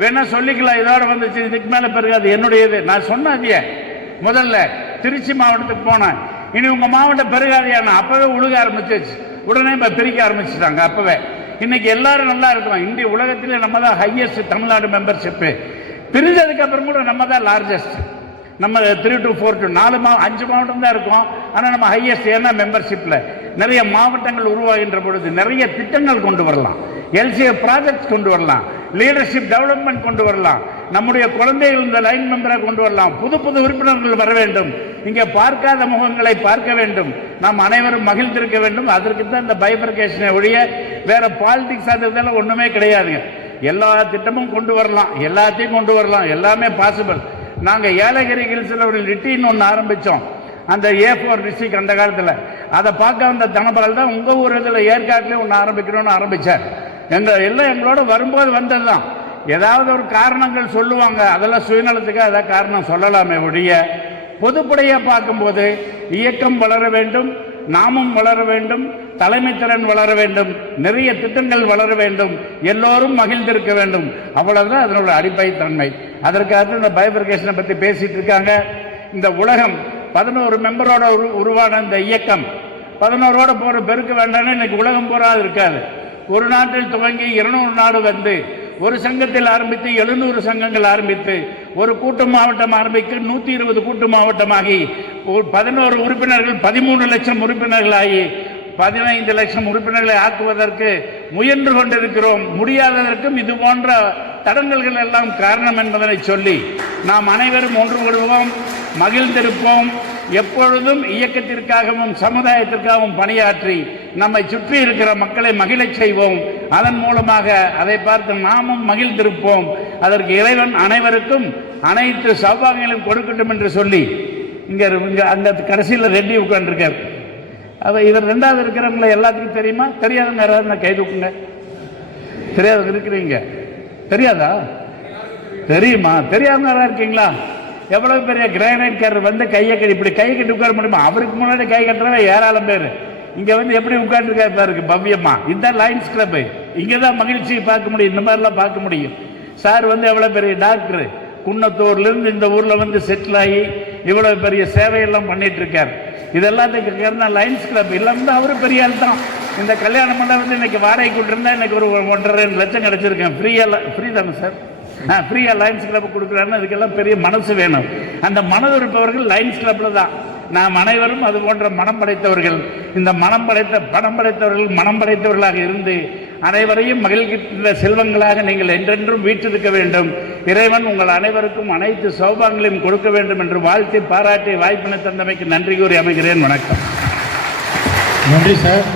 வேணா சொல்லிக்கலாம், இதோட வந்துச்சு, இதுக்கு மேல பெருகாது. என்னுடையது நான் சொன்னது. முதல்ல திருச்சி மாவட்டத்துக்கு போனேன், இனி உங்க மாவட்டம் பெருகாதியான அப்பவே உழுக ஆரம்பிச்சிச்சு. உடனே இப்ப பிரிக்க ஆரம்பிச்சுட்டாங்க. அப்பவே இன்னைக்கு எல்லாரும் நல்லா இருக்கிறோம். இந்திய உலகத்திலே நம்ம தான் ஹையஸ்ட் தமிழ்நாடு மெம்பர்ஷிப். பிரிஞ்சதுக்கு அப்புறம் கூட நம்ம தான் லார்ஜஸ்ட். நம்ம 3 to 4 to 5 மாவட்டம் தான் இருக்கும். ஆனால் நம்ம ஹையஸ்ட். ஏன்னா மெம்பர்ஷிப்ல நிறைய மாவட்டங்கள் உருவாகின்ற பொழுது நிறைய திட்டங்கள் கொண்டு வரலாம், எல்சிஏ ப்ராஜெக்ட்ஸ் கொண்டு வரலாம், லீடர்ஷிப் டெவலப்மெண்ட் கொண்டு வரலாம், நம்முடைய குழந்தைகள் இந்த லைன் மெம்பரை கொண்டு வரலாம், புது புது உறுப்பினர்கள் வர வேண்டும், இங்கே பார்க்காத முகங்களை பார்க்க வேண்டும், நாம் அனைவரும் மகிழ்ந்திருக்க வேண்டும். அதற்கு தான் இந்த பைபர்கேஷனை ஒழிய வேற பாலிடிக்ஸ் அதெல்லாம் ஒண்ணுமே கிடையாதுங்க. எல்லா திட்டமும் கொண்டு வரலாம், எல்லாத்தையும் கொண்டு வரலாம், எல்லாமே பாசிபிள். நாங்கள் ஏலகிரி ஹில்ஸில் ஒரு லிட்டின்னு ஒன்று ஆரம்பித்தோம், அந்த A4 டிஸ்ட்ரிக்ட் அந்த காலத்தில். அதை பார்க்க வந்த தனபால் தான் உங்கள் ஊர் இதில் ஏற்காட்டிலே ஒன்று ஆரம்பிக்கணும்னு ஆரம்பித்தார். எல்லாம் எங்களோட வரும்போது வந்தது தான். ஏதாவது ஒரு காரணங்கள் சொல்லுவாங்க, அதெல்லாம் சுயநலத்துக்கு அதான் காரணம் சொல்லலாமே ஒழிய பொதுப்படையாக பார்க்கும்போது இயக்கம் வளர வேண்டும், நாமும் வளர வேண்டும், தலைமை திறன் வளர வேண்டும், நிறைய திட்டங்கள் வளர வேண்டும், எல்லோரும் மகிழ்ந்திருக்க வேண்டும். அவ்வளவுதான் அதனோட அடிப்படை தன்மை. அதற்காக இந்த பைபர்கேஷனை பற்றி பேசிட்டு இருக்காங்க. இந்த உலகம் 11 மெம்பரோட உருவான இந்த இயக்கம் 11ஓட போற பெருக்க வேண்டாம்னு இன்னைக்கு உலகம் பூரா இருக்காது. ஒரு நாட்டில் துவங்கி 200 நாடு வந்து ஒரு சங்கத்தில் ஆரம்பித்து 700 சங்கங்கள் ஆரம்பித்து ஒரு கூட்டு மாவட்டம் ஆரம்பித்து 120 கூட்டு மாவட்டமாகி 11 உறுப்பினர்கள் 13 லட்சம் உறுப்பினர்களாகி 15 லட்சம் உறுப்பினர்களை ஆக்குவதற்கு முயன்று கொண்டிருக்கிறோம். முடியாததற்கும் இது போன்ற தடங்கல்கள் எல்லாம் காரணம் என்பதனை சொல்லி நாம் அனைவரும் ஒன்று கூடுவோம், மகிழ்ந்திருப்போம். எப்பொழுதும் இயக்கத்திற்காகவும் சமுதாயத்திற்காகவும் பணியாற்றி நம்மை சுற்றி இருக்கிற மக்களை மகிழச் செய்வோம். அதன் மூலமாக அதை பார்த்து நாமும் மகிழ்ந்திருப்போம். அதற்கு இறைவன் அனைவருக்கும் அனைத்து சௌபாகியங்களும் கொடுக்கட்டும் என்று சொல்லி இங்க அந்த கடைசியில் ரெட்டி உட்காந்துருக்கார். இவர் ரெண்டாவது இருக்கிறவங்களை எல்லாத்துக்கும் தெரியுமா? தெரியாதுங்க, யாராவது கை தூக்குங்க. தெரியாதவங்க இருக்கிறீங்க? தெரியாதா? தெரியுமா? தெரியாதவங்க யாராவது இருக்கீங்களா? எவ்வளவு பெரிய கிரானைட் காரர் வந்து கையை கட்டி இப்படி கையை கட்டி உட்கார முடியுமா? அவருக்கு முன்னாடி கை கட்டுறவன் ஏராளம் பேர் இங்க வந்து எப்படி உட்காந்துருக்காரு பாருங்க பவ்யமா. இந்த லயன்ஸ் கிளப் இங்கதான் மகிழ்ச்சியை பார்க்க முடியும், இந்த மாதிரிலாம் பார்க்க முடியும். சார் வந்து எவ்வளவு பெரிய டாக்டர், குன்னத்தூர்ல இருந்து இந்த ஊர்ல வந்து செட்டில் ஆகி இவ்வளவு பெரிய சேவையெல்லாம் பண்ணிட்டு இருக்காரு. இதெல்லாத்துக்கு காரணம் லயன்ஸ் கிளப். இல்லாம அவரு பெரிய ஆள் தான். இந்த கல்யாண மண்டபம் இன்னைக்கு வாடகை கூட்டிருந்தா இன்னைக்கு ஒரு 1.5 லட்சம் கிடைச்சிருக்கேன். ஃப்ரீ தானே சார்? ஃப்ரீயா லயன்ஸ் கிளப் கொடுக்குறாருன்னு அதுக்கெல்லாம் பெரிய மனசு வேணும். அந்த மனது இருப்பவர்கள் லயன்ஸ் கிளப்ல தான். நாம் அனைவரும் அது போன்ற மனம் படைத்தவர்கள். இந்த பணம் படைத்தவர்கள் மனம் படைத்தவர்களாக இருந்து அனைவரையும் மகிழ்கின்ற செல்வங்களாக நீங்கள் என்றென்றும் வீற்றிருக்க வேண்டும். இறைவன் உங்கள் அனைவருக்கும் அனைத்து சௌபாங்களையும் கொடுக்க வேண்டும் என்று வாழ்த்தி பாராட்டி வாய்ப்பினை தந்தமைக்கு நன்றி கூறி அமைகிறேன். வணக்கம். நன்றி சார்.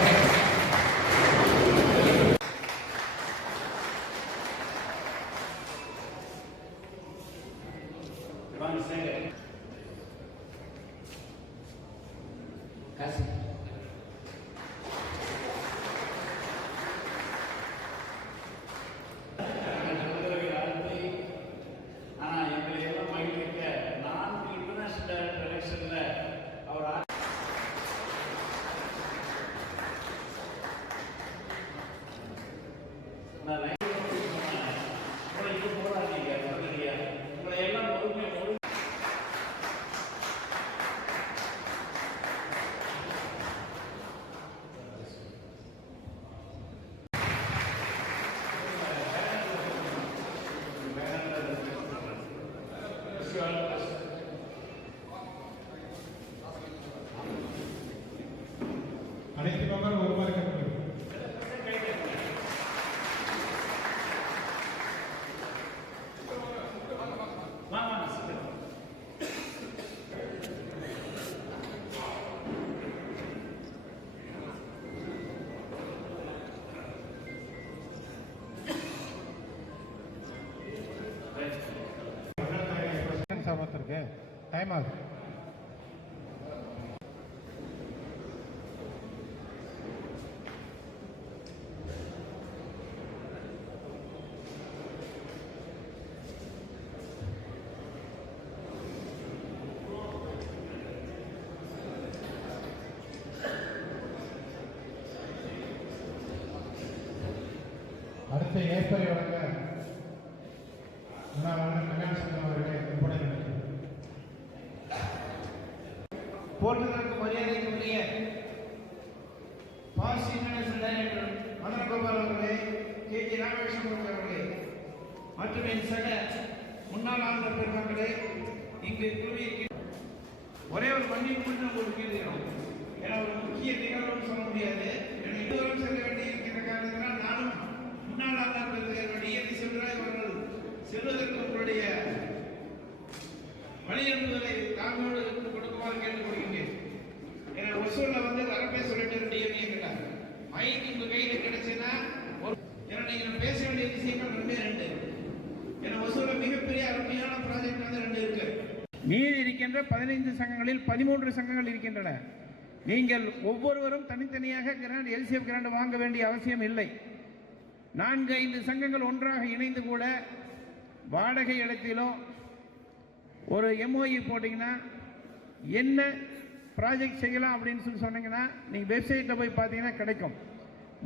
அனைத்து நபர் ஒருமாறு கட்டணும். சமத்திற்கு டைம் ஆகுது. அடுத்த ஏற்பரை வழங்க கல்யாண சங்கம் அவர்களை போற்றுதற்கு மரியாதைக்குரிய பாசி இன்டர்நேஷனல் டைரக்டர் மதனகோபால் அவர்களே, கே.ஜி. ராமகிருஷ்ணன் அவர்களே மற்றும் என் சக முன்னாள் ஆளுநர் பெருமக்களே, இங்கு குழுவியிருக்கிற ஒரே ஒரு மன்னிப்பு மட்டும் உங்களுக்கு கேட்கிறோம். ஏன்னா ஒரு முக்கிய நிகழ்வுன்னு சொல்ல முடியாது. இருவரும் செல்ல வேண்டி இருக்கிற காரணத்தினால் நானும் முன்னாள் ஆளுநர் டி.என்.வி. செல்வராஜ் அவர்கள் செல்வதற்கு உங்களுடைய வழியனுப்புதலை தாங்களோடு கொடுக்குமாறு கேட்டுக்கொள்கிறேன். ஏன்னா ஒசூர்ல வந்து வரப்பே சொல்லிட்டு டி.என்.வி. கேட்டாங்க. மைக் உங்க கையில கிடைச்சுன்னா ஏன்னா நீங்க பேச வேண்டிய விஷயங்கள் 2 ஏன்னா ஒசூர்ல மிகப்பெரிய அருமையான ப்ராஜெக்ட் வந்து 2 இருக்கு. மீதி இருக்கின்ற 15 சங்கங்களில் 13 சங்கங்கள் இருக்கின்றன. நீங்கள் ஒவ்வொருவரும் தனித்தனியாக கிராண்ட் எல்சிஎஃப் கிராண்ட் வாங்க வேண்டிய அவசியம் இல்லை. 4-5 சங்கங்கள் ஒன்றாக இணைந்து கூட வாடகை இடத்திலோ ஒரு எம்ஓஇ போட்டிங்கன்னா என்ன ப்ராஜெக்ட் செய்யலாம் அப்படின்னு சொன்னீங்கன்னா நீங்கள் வெப்சைட்டில் போய் பார்த்தீங்கன்னா கிடைக்கும்.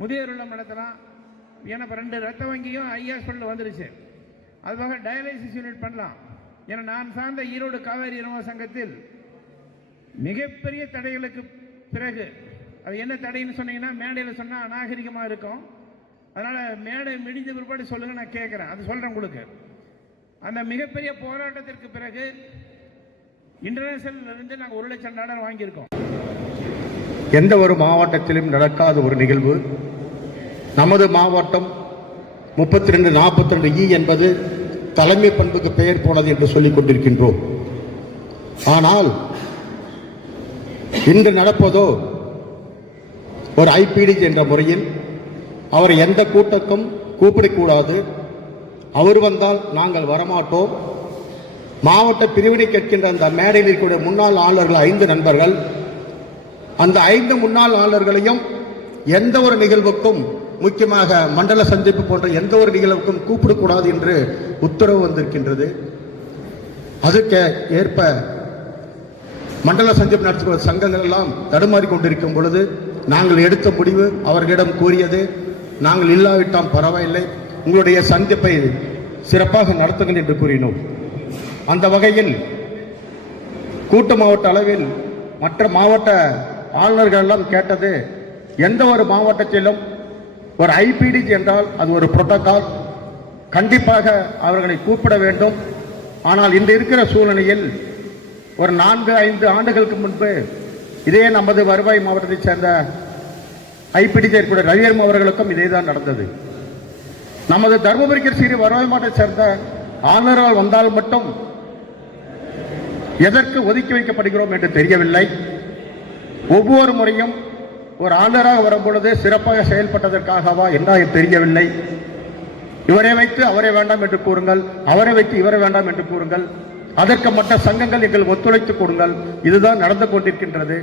முதியோர் இல்லம் நடத்தலாம். ஏன்னா இப்போ 2 ரத்த வங்கியும் ஐ ஹாஸ்பிட்டல் வந்துருச்சு. அதுவாக டயாலிசிஸ் யூனிட் பண்ணலாம். ஏன்னா நான் சார்ந்த ஈரோடு காவேரி இனவ சங்கத்தில் மிகப்பெரிய தடைகளுக்கு பிறகு அது என்ன தடைன்னு சொன்னீங்கன்னா மேடையில் சொன்னால் அநாகரிகமாக இருக்கும். அதனால் மேடை முடிந்த பிற்பாடு சொல்லுங்கள், நான் கேட்குறேன். அது சொல்கிறேன் உங்களுக்கு. அந்த மிகப்பெரிய போராட்டத்திற்கு பிறகு இன்டர்நேஷனல் இருந்து நாங்கள் $1,00,000 வாங்கியிருக்கோம். எந்த ஒரு மாவட்டத்திலும் நடக்காத ஒரு நிகழ்வு. நமது மாவட்டம் 3242 என்பது தலைமை பண்புக்கு பெயர் போனது என்று சொல்லிக் கொண்டிருக்கின்றோம். ஆனால் இன்று நடப்பதோ ஒரு ஐபிடிஜி என்ற முறையில் அவர் எந்த கூட்டத்துக்கும் கூப்பிடக்கூடாது, அவர் வந்தால் நாங்கள் வரமாட்டோம். மாவட்ட பிரிவினை கேட்கின்ற அந்த மேடையில் இருக்கக்கூடிய முன்னாள் ஆளுநர்கள் 5 நண்பர்கள், அந்த 5 முன்னாள் ஆளுநர்களையும் எந்த ஒரு நிகழ்வுக்கும், முக்கியமாக மண்டல சந்திப்பு போன்ற எந்த ஒரு நிகழ்வுக்கும் கூப்பிடக்கூடாது என்று உத்தரவு வந்திருக்கின்றது. அதுக்கு ஏற்ப மண்டல சந்திப்பு நடத்துகிற சங்கங்கள் எல்லாம் தடுமாறி கொண்டிருக்கும் பொழுது நாங்கள் எடுத்த முடிவு, அவர்களிடம் கூறியது, நாங்கள் இல்லாவிட்டால் பரவாயில்லை, உங்களுடைய சந்திப்பை சிறப்பாக நடத்துங்கள் என்று கூறினோம். அந்த வகையில் கூட்டு மாவட்ட அளவில் மற்ற மாவட்ட ஆளுநர்கள் எல்லாம் கேட்டது, எந்த ஒரு மாவட்டத்திலும் ஒரு ஐபிடிஜி என்றால் அது ஒரு புரோட்டோகால், கண்டிப்பாக அவர்களை கூப்பிட வேண்டும். ஆனால் இன்று இருக்கிற சூழ்நிலையில் ஒரு 4-5 ஆண்டுகளுக்கு முன்பு இதே நமது வருவாய் மாவட்டத்தைச் சேர்ந்த ஐபிடிஜி இருக்கக்கூடிய ரவியர்மா அவர்களுக்கும் இதே தான் நடந்தது. நமது தருமபுரி கிருஷ்ணகிரி வருவாய் மாவட்டத்தைச் சேர்ந்த ஆளுநர்கள் வந்தால் மட்டும் எதற்கு ஒதுக்கி வைக்கப்படுகிறோம் என்று தெரியவில்லை. ஒவ்வொரு முறையும் ஒரு ஆளுநராக வரும்பொழுது சிறப்பாக செயல்பட்டதற்காகவா என்ன தெரியவில்லை. இவரை வைத்து அவரை வேண்டாம் என்று கூறுங்கள், அவரை வைத்து இவரை வேண்டாம் என்று கூறுங்கள், அதற்கு மற்ற சங்கங்கள் எங்களுக்கு ஒத்துழைத்து கொடுங்கள். இதுதான் நடந்து கொண்டிருக்கின்றது.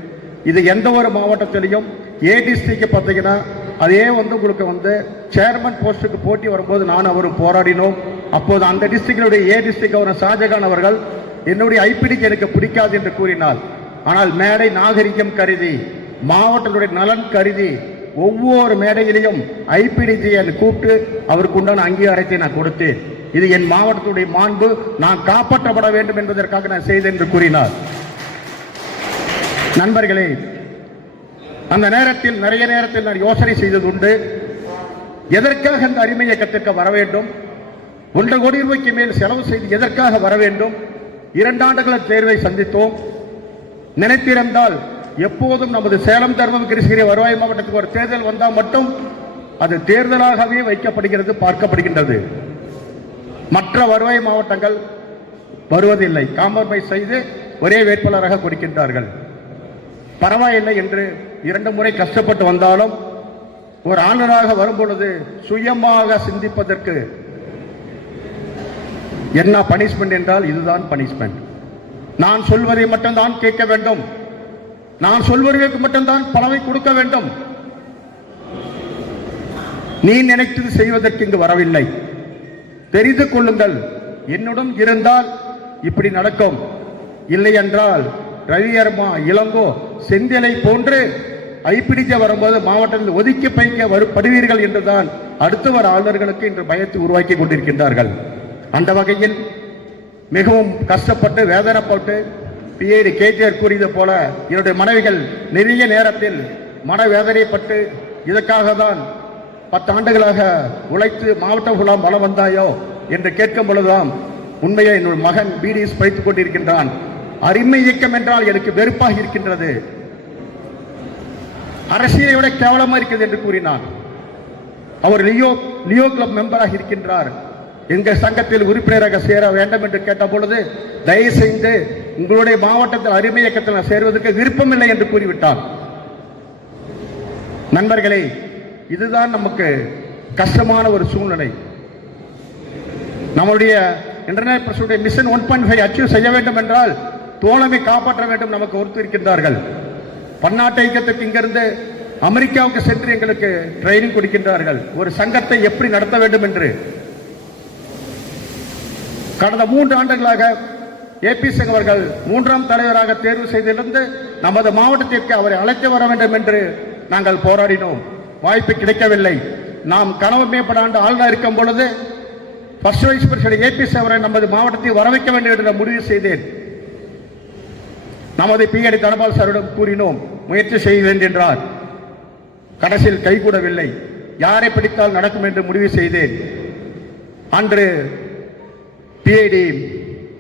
இது எந்த ஒரு மாவட்டத்திலையும் ஏ டிஸ்ட்ரிக்ட் பார்த்தீங்கன்னா அதே உங்களுக்கு சேர்மன் போஸ்டுக்கு போட்டி வரும்போது நான் அவரும் போராடினோம். அப்போது அந்த டிஸ்ட்ரிக்டுடைய ஏ டிஸ்ட்ரிக்ட் கவர்னர் ஷாஜகான் அவர்கள் என்னுடைய ஐபிடிக்கு எனக்கு பிடிக்காது என்று கூறினார். ஆனால் மேடை நாகரிகம் கருதி, மாவட்டத்துடைய நலன் கருதி ஒவ்வொரு மேடையிலையும் ஐபிடிஜியை கூப்பிட்டு அவருக்கு உண்டான அங்கீகாரத்தை நான் கொடுத்தேன். இது என் மாவட்டத்துடைய மாண்பு, நான் காப்பாற்றப்பட வேண்டும் என்பதற்காக நான் செய்தேன் என்று கூறினார். நண்பர்களே, அந்த நேரத்தில் நிறைய நேரத்தில் நான் யோசனை செய்தது உண்டு. எதற்காக அந்த அரிமை இயக்கத்திற்கு வர வேண்டும்? 1 கோடி ரூபாய்க்கு மேல் செலவு செய்து எதற்காக வர வேண்டும்? 2 ஆண்டுகள் தேர்வை சந்தித்தோம். நினைத்திருந்தால் எப்போதும் நமது சேலம், தருமபுரி, கிருஷ்ணகிரி வருவாய் மாவட்டத்துக்கு ஒரு தேர்தல் வந்தால் மட்டும் அது தேர்தலாகவே வைக்கப்படுகிறது, பார்க்கப்படுகின்றது. மற்ற வருவாய் மாவட்டங்கள் வருவதில்லை, காம்ப்ரமைஸ் செய்து ஒரே வேட்பாளராக கொடுக்கின்றார்கள். பரவாயில்லை என்று 2 முறை கஷ்டப்பட்டு வந்தாலும் ஒரு ஆளுநராக வரும்பொழுது சுயமாக சிந்திப்பதற்கு என்ன பனிஷ்மெண்ட் என்றால் இதுதான் பனிஷ்மெண்ட். நான் சொல்வதை மட்டும்தான் கேட்க வேண்டும், நான் சொல்வதற்கு மட்டும்தான் பணவை கொடுக்க வேண்டும். நீ நினைத்தது செய்வதற்கு இங்கு வரவில்லை. தெரிந்து கொள்ளுங்கள், என்னுடன் இருந்தால் இப்படி நடக்கும், இல்லை என்றால் ரவியர்மா, இளங்கோ, செந்திலை போன்று ஐபிடிஜி வரும்போது மாவட்டத்தில் ஒதுக்கி படுவீர்கள் என்றுதான் அடுத்தவர் ஆளுநர்களுக்கு இன்று பயத்தை உருவாக்கி கொண்டிருக்கின்றார்கள். அந்த வகையில் மிகவும் கஷ்டப்பட்டு வேதனைப்பட்டு பிஏடி கேஜிஆர் கூறியது போல என்னுடைய மனைவிகள் நிறைய நேரத்தில் மனவேதனைப்பட்டு இதற்காக தான் 10 ஆண்டுகளாக உழைத்து மாவட்ட குலாம் வளம் வந்தாயோ என்று கேட்கும் பொழுதுதான் உண்மையை என்னுடைய மகன் பிடிஎஸ் படித்துக் கொண்டிருக்கின்றான். அரிமை இயக்கம் என்றால் எனக்கு வெறுப்பாக இருக்கின்றது, அரசியலை விட கேவலமாக இருக்கிறது என்று கூறினார். அவர் லியோ கிளப் மெம்பராக இருக்கின்றார். எங்கள் சங்கத்தில் உறுப்பினராக சேர வேண்டும் என்று கேட்ட பொழுது தயவு செய்து உங்களுடைய மாவட்டத்தில் அரிமை இயக்கத்தில் சேர்வதற்கு விருப்பமில்லை என்று கூறிவிட்டார். நண்பர்களே, இதுதான் நமக்கு கஷ்டமான ஒரு சூழ்நிலை. நம்முடைய இன்டர்நேஷனல் மிஷன் 1.5 அச்சீவ் செய்ய வேண்டும் என்றால் தோழமை காப்பாற்ற வேண்டும். நமக்கு ஒருத்திருக்கின்றார்கள். பன்னாட்டு ஐக்கியத்துக்கு இங்கிருந்து அமெரிக்காவுக்கு சென்று எங்களுக்கு ட்ரைனிங் கொடுக்கின்றார்கள், ஒரு சங்கத்தை எப்படி நடத்த வேண்டும் என்று. கடந்த 3 ஆண்டுகளாக ஏபி சிங் அவர்கள் 3ஆம் தலைவராக தேர்வு செய்திருந்து நமது மாவட்டத்திற்கு அவரை அழைத்து வர வேண்டும் என்று நாங்கள் போராடினோம். வாய்ப்பு கிடைக்கவில்லை. நாம் கனவு மேம்படாண்டு ஆளுநர் இருக்கும் பொழுது first vice president A P Singh அவரை நமது மாவட்டத்தை வர வைக்க வேண்டும் என்று முடிவு செய்தேன். நமது பிஏடி தனபால் சாரிடம் கூறினோம், முயற்சி செய்வேன் என்றார். கடைசியில் கைகூடவில்லை. யாரை பிடித்தால் நடக்கும் என்று முடிவு செய்தேன். அன்று பிஐடி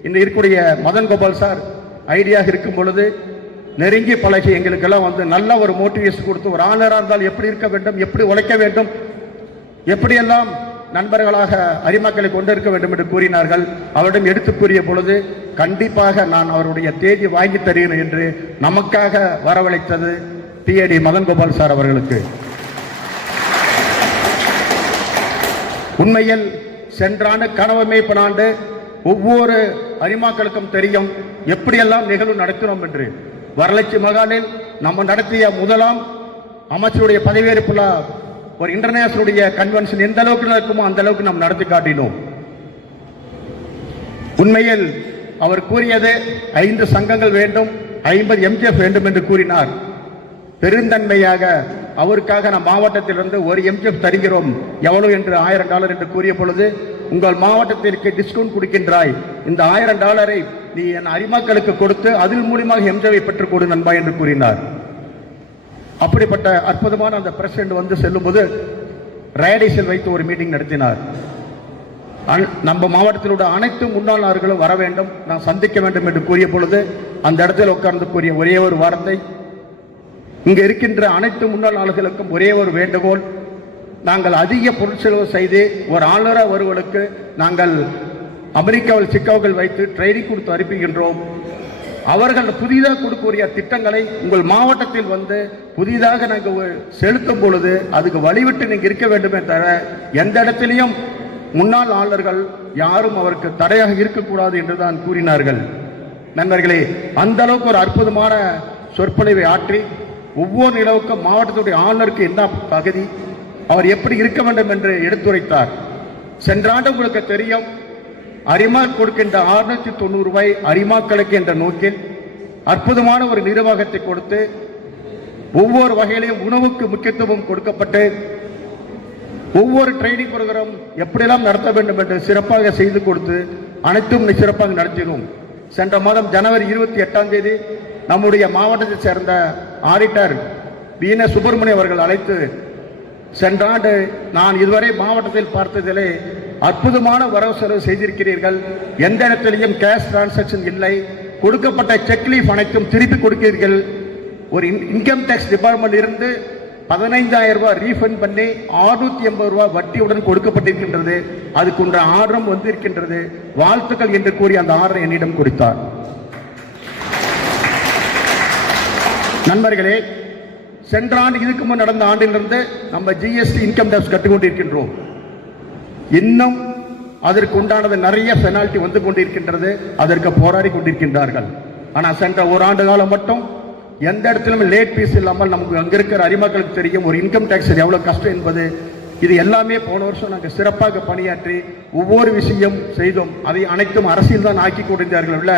இன்று இருக்கக்கூடிய மதன் கோபால் சார் ஐடியாக இருக்கும் பொழுது நெருங்கி பழகி எங்களுக்கெல்லாம் நல்ல ஒரு மோட்டிவேஷன் கொடுத்து, ஒரு ஆளுநராக இருந்தால் எப்படி இருக்க வேண்டும், எப்படி உழைக்க வேண்டும், எப்படியெல்லாம் நண்பர்களாக அரிமக்களை கொண்டிருக்க வேண்டும் என்று கூறினார்கள். அவரிடம் எடுத்து கூறிய பொழுது கண்டிப்பாக நான் அவருடைய தேதி வாங்கி தருகிறேன் என்று நமக்காக வரவழைத்தது டிஏடி மதன் கோபால் சார் அவர்களுக்கு. உண்மையில் சென்ற ஆண்டு கனவு மேய்ப்பு ஆண்டு ஒவ்வொரு அரிமாக்களுக்கும் தெரியும் எப்படியெல்லாம் நிகழ்வு நடத்தினோம் என்று. வரலட்சுமி மகாலில் நம்ம நடத்திய முதலாம் அமைச்சருடைய பதவியேற்புள்ள ஒரு இன்டர்நேஷனலுடைய கன்வென்ஷன் எந்த அளவுக்கு நடக்குமோ அந்த அளவுக்கு நாம் நடத்தி காட்டினோம். உண்மையில் அவர் கூறியது 5 சங்கங்கள் வேண்டும், 50 MGF வேண்டும் என்று கூறினார். பெருந்தன்மையாக அவருக்காக நம் மாவட்டத்திலிருந்து ஒரு MGF தருகிறோம், எவ்வளவு என்று $1000 என்று கூறிய பொழுது, உங்கள் மாவட்டத்திற்கு டிஸ்கவுண்ட் கொடுக்கின்றாய், இந்த $1000 நீ என் அரிமாக்களுக்கு கொடுத்து அதில் மூலியமாக MGF பெற்றுக் கொடு நண்பா என்று கூறினார். அப்படிப்பட்ட அற்புதமான அந்த பிரசிடென்ட் வந்து செல்லும்போது ரேடிஸில் வைத்து ஒரு மீட்டிங் நடத்தினார். நம்ம மாவட்டத்தில் உள்ள அனைத்து முன்னாள் ஆளுகளும் வர வேண்டும், நான் சந்திக்க வேண்டும் என்று கூறிய பொழுது அந்த இடத்தில் உட்கார்ந்து கூறிய ஒரே ஒரு வார்த்தை, இங்கு இருக்கின்ற அனைத்து முன்னாள் ஆளுகளுக்கும் ஒரே ஒரு வேண்டுகோள், நாங்கள் அதிக பொருட்செலவு செய்து ஒரு ஆளுநர் வருவதற்கு நாங்கள் அமெரிக்காவில் சிக்காகோவில் வைத்து ட்ரைனிங் கொடுத்து அனுப்புகின்றோம். அவர்கள் புதிதாக கொடுக்கக்கூடிய திட்டங்களை உங்கள் மாவட்டத்தில் வந்து புதிதாக நாங்கள் செலுத்தும் பொழுது அதுக்கு வழிவிட்டு நீங்கள் இருக்க வேண்டுமே தவிர எந்த இடத்திலையும் முன்னாள் ஆளுநர்கள் யாரும் அவருக்கு தடையாக இருக்கக்கூடாது என்று தான் கூறினார்கள். நண்பர்களே, அந்த அளவுக்கு ஒரு அற்புதமான சொற்பொழிவை ஆற்றி ஒவ்வொரு நிலவுக்கும் மாவட்டத்துடைய ஆளுநருக்கு என்ன தகுதி, அவர் எப்படி இருக்க வேண்டும் என்று எடுத்துரைத்தார். சென்ற ஆண்டு உங்களுக்கு தெரியும், அரிமாக் கொடுக்கின்ற $690 அரிமாக்களுக்கு என்ற நோக்கில் அற்புதமான ஒரு நிர்வாகத்தை கொடுத்து ஒவ்வொரு வகையிலையும் உணவுக்கு முக்கியத்துவம் கொடுக்கப்பட்டு ஒவ்வொரு ட்ரைனிங் ப்ரோக்ராம் எப்படியெல்லாம் நடத்த வேண்டும் என்று சிறப்பாக செய்து கொடுத்து அனைத்தும் சிறப்பாக நடத்தினோம். சென்ற மாதம் ஜனவரி 28 நம்முடைய மாவட்டத்தை சேர்ந்த ஆடிட்டர் வீண சுப்பிரமணியம் அவர்கள் அழைத்து, சென்ற ஆண்டு நான் இதுவரை மாவட்டத்தில் பார்த்ததிலே அற்புதமான வரவு செலவு செய்திருக்கிறீர்கள், எந்த இடத்திலையும் கேஷ் டிரான்சாக்சன் இல்லை, கொடுக்கப்பட்ட செக் லீஃப் அனைத்தும் திருப்பி கொடுக்கிறீர்கள், ஒரு இன்கம் டேக்ஸ் டிபார்ட்மெண்ட் இருந்து $15,000 ரீஃபண்ட் பண்ணி $680 வட்டியுடன் கொடுக்கப்பட்டிருக்கின்றது, அதுக்குன்ற ஆர்டரும் வந்திருக்கின்றது, வாழ்த்துக்கள் என்று கூறி அந்த ஆர்டரை என்னிடம் கொடுத்தார். நண்பர்களே, சென்ற ஆண்டு இதுக்கு முன் நடந்த ஆண்டிலிருந்து நம்ம GST இன்கம் டேக்ஸ் கட்டுக்கொண்டிருக்கின்றோம். இன்னும் அதற்கு உண்டானது நிறைய பெனால்டி வந்து கொண்டிருக்கின்றது, அதற்கு போராடி கொண்டிருக்கின்றார்கள். ஆனால் சென்ற ஒரு ஆண்டு காலம் மட்டும் எந்த இடத்திலும் லேட் பீஸ் இல்லாமல் நமக்கு அங்கே இருக்கிற அரிமக்களுக்கு தெரியும் ஒரு இன்கம் டேக்ஸ் எவ்வளோ கஷ்டம் என்பது. இது எல்லாமே போன வருஷம் நாங்கள் சிறப்பாக பணியாற்றி ஒவ்வொரு விஷயம் செய்தோம். அதை அனைத்தும் அரசியல் தான் ஆக்கி கொண்டிருந்தார்கள்.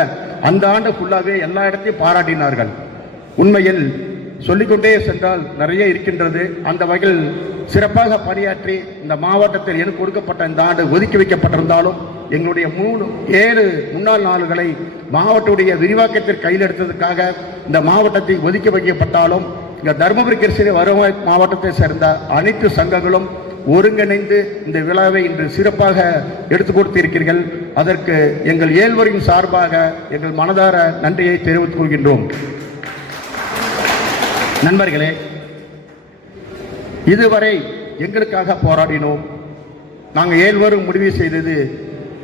அந்த ஆண்டு ஃபுல்லாகவே எல்லா இடத்தையும் பாராட்டினார்கள். உண்மையில் சொல்லிக்கொண்டே சென்றால் நிறைய இருக்கின்றது. அந்த வகையில் சிறப்பாக பணியாற்றி இந்த மாவட்டத்தில் எனக்கு கொடுக்கப்பட்ட இந்த ஆண்டு ஒதுக்கி வைக்கப்பட்டிருந்தாலும் எங்களுடைய 7 முன்னாள் நாள்களை மாவட்டத்துடைய விரிவாக்கத்திற்கு கையில் எடுத்ததுக்காக இந்த மாவட்டத்தை ஒதுக்கி வைக்கப்பட்டாலும் இங்கே தருமபுரி கிருஷ்ணகிரி வருவாய் மாவட்டத்தை சேர்ந்த அனைத்து சங்கங்களும் ஒருங்கிணைந்து இந்த விழாவை இன்று சிறப்பாக எடுத்துக் கொடுத்திருக்கிறீர்கள். அதற்கு எங்கள் 7 சார்பாக எங்கள் மனதார நன்றியை தெரிவித்துக் கொள்கின்றோம். நண்பர்களே, இதுவரை எங்களுக்காக போராடினோம். நாங்கள் 7 முடிவு செய்தது,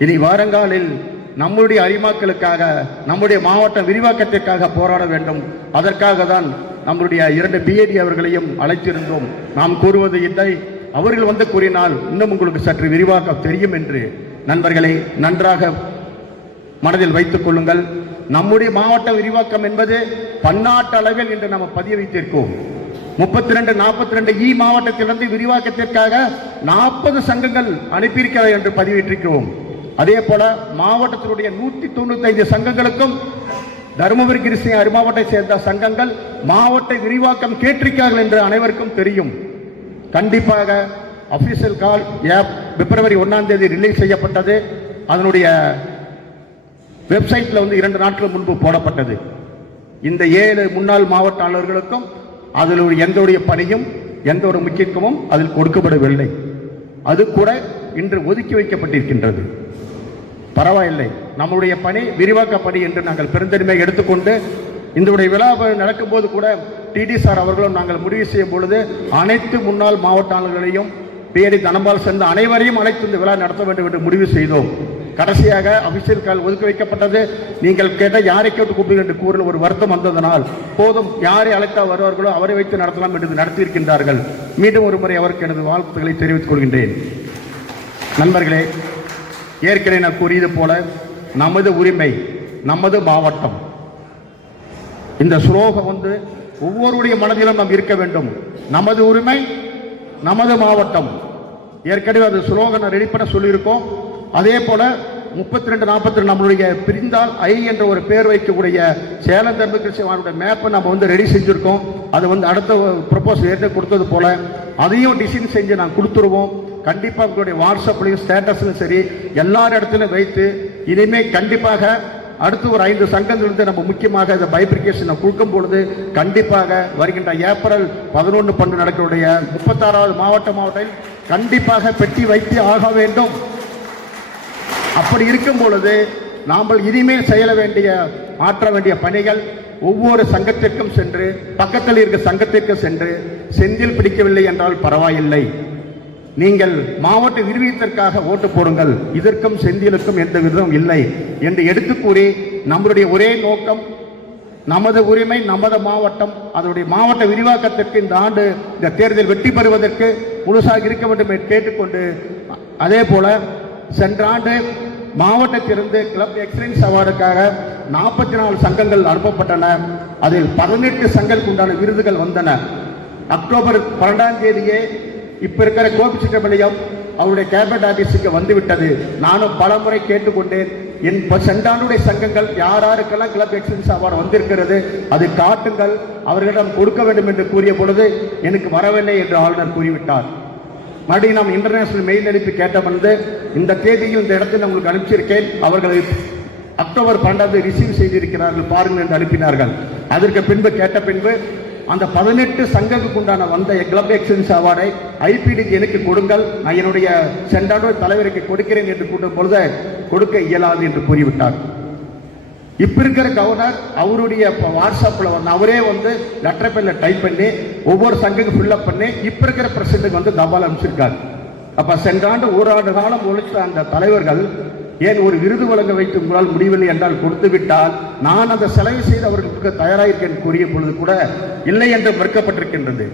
இனி வாரங்காலில் நம்முடைய அரிமாக்களுக்காக நம்முடைய மாவட்ட விரிவாக்கத்திற்காக போராட வேண்டும். அதற்காக தான் நம்முடைய 2 BAD அவர்களையும் அழைத்திருந்தோம். நாம் கூறுவது இல்லை, அவர்கள் வந்து கூறினால் இன்னும் உங்களுக்கு சற்று விரிவாக்கம் தெரியும் என்று. நண்பர்களை நன்றாக மனதில் வைத்துக் கொள்ளுங்கள். நம்முடைய மாவட்ட விரிவாக்கம் என்பது பன்னாட்டு அளவில் இன்று நம்ம பதிய வைத்திருக்கோம். 32-42 மாவட்டத்திலிருந்து விரிவாக்கத்திற்காக 40 சங்கங்கள் அனுப்பியிருக்கிறது என்று பதிவிட்டிருக்கிறோம். அதே போல மாவட்டத்தினுடைய 195 சங்கங்களுக்கும் தருமபுரி கிருஷ்ணகிரி அருமாவட்டத்தை சேர்ந்த சங்கங்கள் மாவட்ட விரிவாக்கம் கேட்டிருக்கிறார்கள் என்று அனைவருக்கும் தெரியும். கண்டிப்பாக அபிஷியல் கால் பிப்ரவரி 1 ரிலீஸ் செய்யப்பட்டது. அதனுடைய வெப்சைட்ல 2 நாட்கள் முன்பு போடப்பட்டது. இந்த 7 முன்னாள் மாவட்ட ஆளுநர்களுக்கும் அதில் எந்த ஒரு பணியும் எந்த ஒரு முக்கியத்துவமும் அதில் கொடுக்கப்படவில்லை. அது கூட இன்று ஒதுக்கி வைக்கப்பட்டிருக்கின்றது. பரவாயில்லை, நம்முடைய பணி விரிவாக்க பணி என்று நாங்கள் பெருந்தன்மையை எடுத்துக்கொண்டு இந்த விழா நடக்கும் போது கூட TD சார் அவர்களும் நாங்கள் முடிவு செய்யும் பொழுது அனைத்து முன்னாள் மாவட்ட ஆளுநர்களையும் BAD தனபால் சேர்ந்த அனைவரையும் அழைத்து இந்த விழா நடத்த வேண்டும் என்று முடிவு செய்தோம். கடைசியாக அபிஷியல் கால் ஒதுக்கி வைக்கப்பட்டது. நீங்கள் கேட்ட யாரை கேட்டு கூப்பிடுங்கள் என்று கூறல் ஒரு வருத்தம் வந்ததனால் போதும், யாரை அழைத்தா வருவார்களோ அவரை வைத்து நடத்தலாம் என்று நடத்தியிருக்கின்றார்கள். மீண்டும் ஒரு முறை அவருக்கு எனது வாழ்த்துக்களை தெரிவித்துக் கொள்கின்றேன். நண்பர்களே, ஏற்கனவே நான் கூறியது போல நமது உரிமை நமது மாவட்டம், இந்த ஸ்லோகம் ஒவ்வொருடைய மனதிலும் நாம் இருக்க வேண்டும். நமது உரிமை நமது மாவட்டம். ஏற்கனவே அது ஸ்லோகனை ரெடி பண்ண சொல்லியிருக்கோம். அதே போல 32-42 நம்மளுடைய பிரிந்தால் ஐ என்ற ஒரு பேர் வைக்கக்கூடிய சேலம் தர்மகிருஷ்ணனுடைய மேப்பை நம்ம ரெடி செஞ்சுருக்கோம். அது அடுத்த ப்ரொபோசல் ஏற்கனவே கொடுத்தது போல அதையும் டிசைன் செஞ்சு நான் கொடுத்துருவோம். கண்டிப்பாக உங்களுடைய வாட்ஸ்அப்லையும் ஸ்டேட்டஸ்லையும் சரி எல்லார் இடத்துலையும் வைத்து இனிமேல் கண்டிப்பாக அடுத்து ஒரு 5 சங்கங்களிலிருந்து நம்ம முக்கியமாக இந்த பைப்ரிகேஷனை கொடுக்கும் பொழுது கண்டிப்பாக வருகின்ற ஏப்ரல் 11-12 நடக்கக்கூடிய 36வது மாவட்டம் கண்டிப்பாக பெட்டி வைத்து ஆக வேண்டும். அப்படி இருக்கும் பொழுது நாம் இனிமேல் ஆற்ற வேண்டிய பணிகள் ஒவ்வொரு சங்கத்திற்கும் சென்று பக்கத்தில் இருக்க சங்கத்திற்கு சென்று செந்தில் பிடிக்கவில்லை என்றால் பரவாயில்லை, நீங்கள் மாவட்ட விரிவியத்திற்காக ஓட்டு போடுங்கள், இதற்கும் செந்திலுக்கும் எந்த விதமும் இல்லை என்று எடுத்து கூறி நம்முடைய ஒரே நோக்கம் நமது உரிமை நமது மாவட்டம், அதனுடைய மாவட்ட விரிவாக்கத்திற்கு இந்த ஆண்டு இந்த தேர்தல் வெற்றி பெறுவதற்கு முழுசாக இருக்க வேண்டும் என்று கேட்டுக்கொண்டு, அதே போல சென்ற ஆண்டு மாவட்டத்திலிருந்து கிளப் எக்ஸலன்ஸ் அவார்டுக்காக 44 சங்கங்கள் அனுப்பப்பட்டன. அதில் 18 சங்கங்களுக்கு உண்டான விருதுகள் வந்தன. அக்டோபர் 12ஆம் தேதியே இப்ப இருக்கிற கோபிச்செட்டிப்பாளையம் அவருடைய கேபினட் ஆபீஸுக்கு வந்துவிட்டது. நானும் பல முறை கேட்டுக்கொண்டேன், என் சென்றாண்டுடைய சங்கங்கள் யாருக்கெல்லாம் கிளப் எக்ஸலன்ஸ் அவார்டு வந்திருக்கிறது அது காட்டுங்கள், அவர்களிடம் கொடுக்க வேண்டும் என்று கூறிய பொழுது எனக்கு வரவில்லை என்று ஆளுநர் கூறிவிட்டார். மறுபடியும் நாம் இன்டர்நேஷனல் மெயில் அனுப்பி கேட்ட இந்த தேதியும் இந்த இடத்தில் உங்களுக்கு அனுப்பிச்சிருக்கேன், அவர்கள் அக்டோபர் 12 ரிசீவ் செய்திருக்கிறார்கள் பாருங்கள் என்று அனுப்பினார்கள். அதற்கு பின்பு கேட்ட பின்பு அந்த 18 சங்கங்களுக்கு உண்டான வந்த கிளப் எக்ஸலன்ஸ் அவார்டை ஐபிடிக்கு எனக்கு கொடுங்கள், நான் என்னுடைய சென்றாண்டு தலைவருக்கு கொடுக்கிறேன் என்று கூட்டும் பொழுது கொடுக்க இயலாது என்று கூறிவிட்டார். இப்ப இருக்கிற கவர்னர் அவருடைய வாட்ஸ்அப்ல அவரே லெட்டர் பேர்ல டைப் பண்ணி ஒவ்வொரு சங்கத்துக்கு ஃபில்அப் பண்ணி இப்ப இருக்கிற பிரசிடென்ட் தபால் அனுப்பிச்சிருக்காரு. அப்ப சென்ற ஆண்டு ஓராண்டு காலம் ஒழித்த அந்த தலைவர்கள் ஏன் ஒரு விருது வழங்க வைத்து உங்களால் முடியவில்லை என்றால் கொடுத்து விட்டால் நான் அந்த செலவு செய்து அவர்களுக்கு தயாராயிருக்கேன் கூறிய பொழுது கூட இல்லை என்று மறுக்கப்பட்டிருக்கின்றது.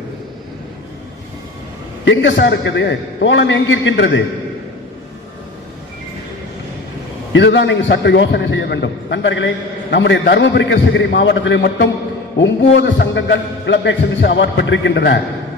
எங்க சார் இருக்குது தோழன், எங்க இருக்கின்றது? இதுதான் நீங்க சற்று யோசனை செய்ய வேண்டும். நண்பர்களே, நம்முடைய தருமபுரி கிருஷ்ணகிரி மாவட்டத்திலே மட்டும் 9 சங்கங்கள் கிளப் எக்ஸலன்ஸ் அவார்டு பெற்றிருக்கின்றன.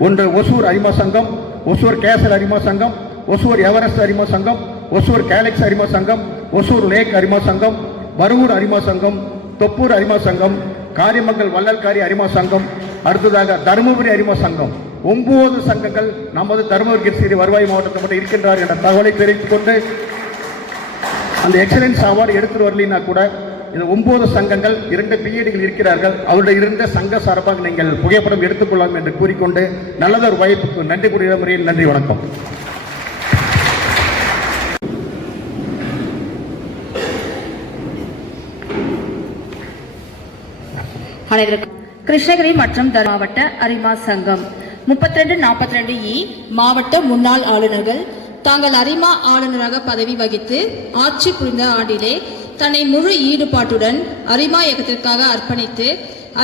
ஒன்று ஒசூர் அரிமா சங்கம், ஒசூர் கேசல் அரிமா சங்கம், ஒசூர் எவரெஸ்ட் அரிமா சங்கம், ஒசூர் கேலக்ஸ் அரிமா சங்கம், ஒசூர் லேக் அரிமா சங்கம், வரவூர் அரிமா சங்கம், தொப்பூர் அரிமா சங்கம், காரிமங்கல் வள்ளல்காரி அரிமா சங்கம், அடுத்ததாக தருமபுரி அரிமா சங்கம். 9 சங்கங்கள் நமது தருமபுரி கிருஷ்ணகிரி வருவாய் மாவட்டத்தில் மட்டும் இருக்கின்றார் என்ற தகவலை தெரிவித்துக் கொண்டு அந்த எக்ஸலன்ஸ் அவார்டு எடுத்துட்டு வரலினா கூட இந்த 9 சங்கங்கள் 2 பிஎடிகள் இருக்கிறார்கள். அவருடைய இருந்த சங்க சார்பாக நீங்கள் புகைப்படம் எடுத்துக்கொள்ளலாம் என்று கூறிக்கொண்டு நல்லதொரு வாய்ப்புக்கு நன்றி கூறிய முறையில் நன்றி, வணக்கம். கிருஷ்ணகிரி மற்றும் மாவட்ட அரிமா சங்கம் 3242E மாவட்ட முன்னாள் ஆளுநர்கள் தாங்கள் அரிமா ஆளுநராக பதவி வகித்து ஆட்சி புரிந்த ஆண்டிலே தன்னை முழு ஈடுபாட்டுடன் அரிமா இயக்கத்திற்காக அர்ப்பணித்து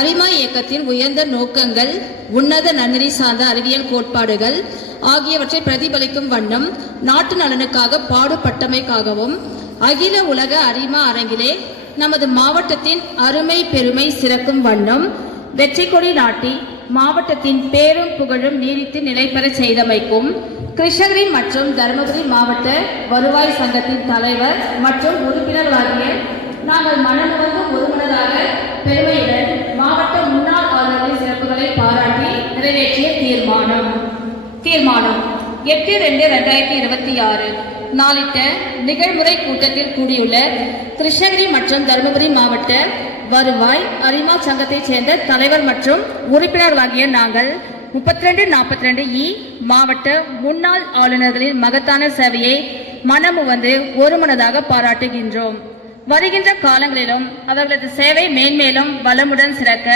அரிமா இயக்கத்தின் உயர்ந்த நோக்கங்கள், உன்னத நன்னெறி சார்ந்த அறிவியல் கோட்பாடுகள் ஆகியவற்றை பிரதிபலிக்கும் வண்ணம் நாட்டு நலனுக்காக பாடுபட்டமைக்காகவும் அகில உலக அரிமா அரங்கிலே நமது மாவட்டத்தின் அருமை பெருமை சிறக்கும் வண்ணம் வெற்றி கொடி நாட்டி மாவட்டத்தின் பேரும் புகழும் நீடித்து நிலைபெற செய்தமைக்கும் கிருஷ்ணகிரி மற்றும் தருமபுரி மாவட்ட வருவாய் சங்கத்தின் தலைவர் மற்றும் உறுப்பினர்களாகிய நாங்கள் மனமுறந்து ஒருமனதாக பெருமையுடன் மாவட்ட முன்னாள் ஆளுநரின் சிறப்புகளை பாராட்டி நிறைவேற்றிய தீர்மானம் 8/2/2026 நாளிட்ட நிகழ்முறை கூட்டத்தில் கூடியுள்ள கிருஷ்ணகிரி மற்றும் தருமபுரி மாவட்ட வருவாய் அரிமா சங்கத்தைச் சேர்ந்த தலைவர் மற்றும் உறுப்பினர்களாகிய நாங்கள் 3242E மாவட்ட முன்னாள் ஆளுநர்களின் மகத்தான சேவையை மனமுவந்து ஒருமனதாக பாராட்டுகின்றோம். வருகின்ற காலங்களிலும் அவர்களது சேவை மேன்மேலும் வளமுடன் சிறக்க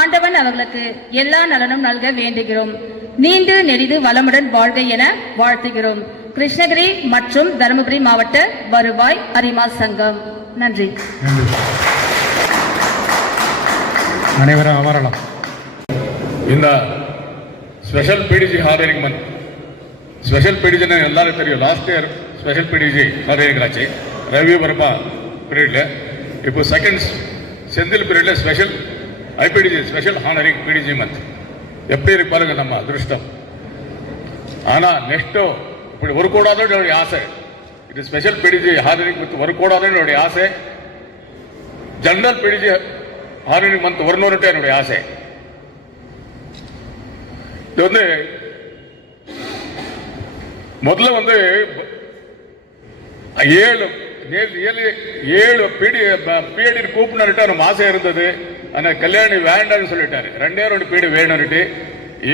ஆண்டவன் அவர்களுக்கு எல்லா நலனும் நல்க வேண்டுகிறோம். நீண்டு நெடிது வளமுடன் வாழ்க என வாழ்த்துகிறோம். கிருஷ்ணகிரி மற்றும் தருமபுரி மாவட்ட வருவாய் அரிமா சங்கம். நன்றி. அனைவரும் அமரலாம். இந்த ஸ்பெஷல் பிடிஜி ஹார்டரிங் மந்த், ஸ்பெஷல் பிடிஜின்னு எல்லாரும் தெரியும். லாஸ்ட் இயர் ஸ்பெஷல் பிடிஜி ஹார்டரிங் ஆச்சு ரவி வர்மா பீரியடில். இப்போ செகண்ட் செந்தில் பீரியடில் special IPDG special honouring PDG month. எப்படி இருக்கு பாருங்க நம்ம அதிருஷ்டம். ஆனால் நெக்ஸ்ட்டோ இப்படி வரக்கூடாதுன்னு என்னுடைய ஆசை. இது ஸ்பெஷல் பிடிஜி ஹானரிங் மந்த் வரக்கூடாதுன்னு என்னுடைய ஆசை. ஜெனரல் பிடிஜி ஹானரிங் மந்த் வரணும்னுட்டு என்னுடைய ஆசை. இது வந்து முதல்ல வந்து 7 பீடி கூப்பிட்டு நம்ம ஆசை இருந்தது. ஆனால் கல்யாணி வேண்டாம்னு சொல்லிட்டாரு. 2 பீடி வேணும்னுட்டு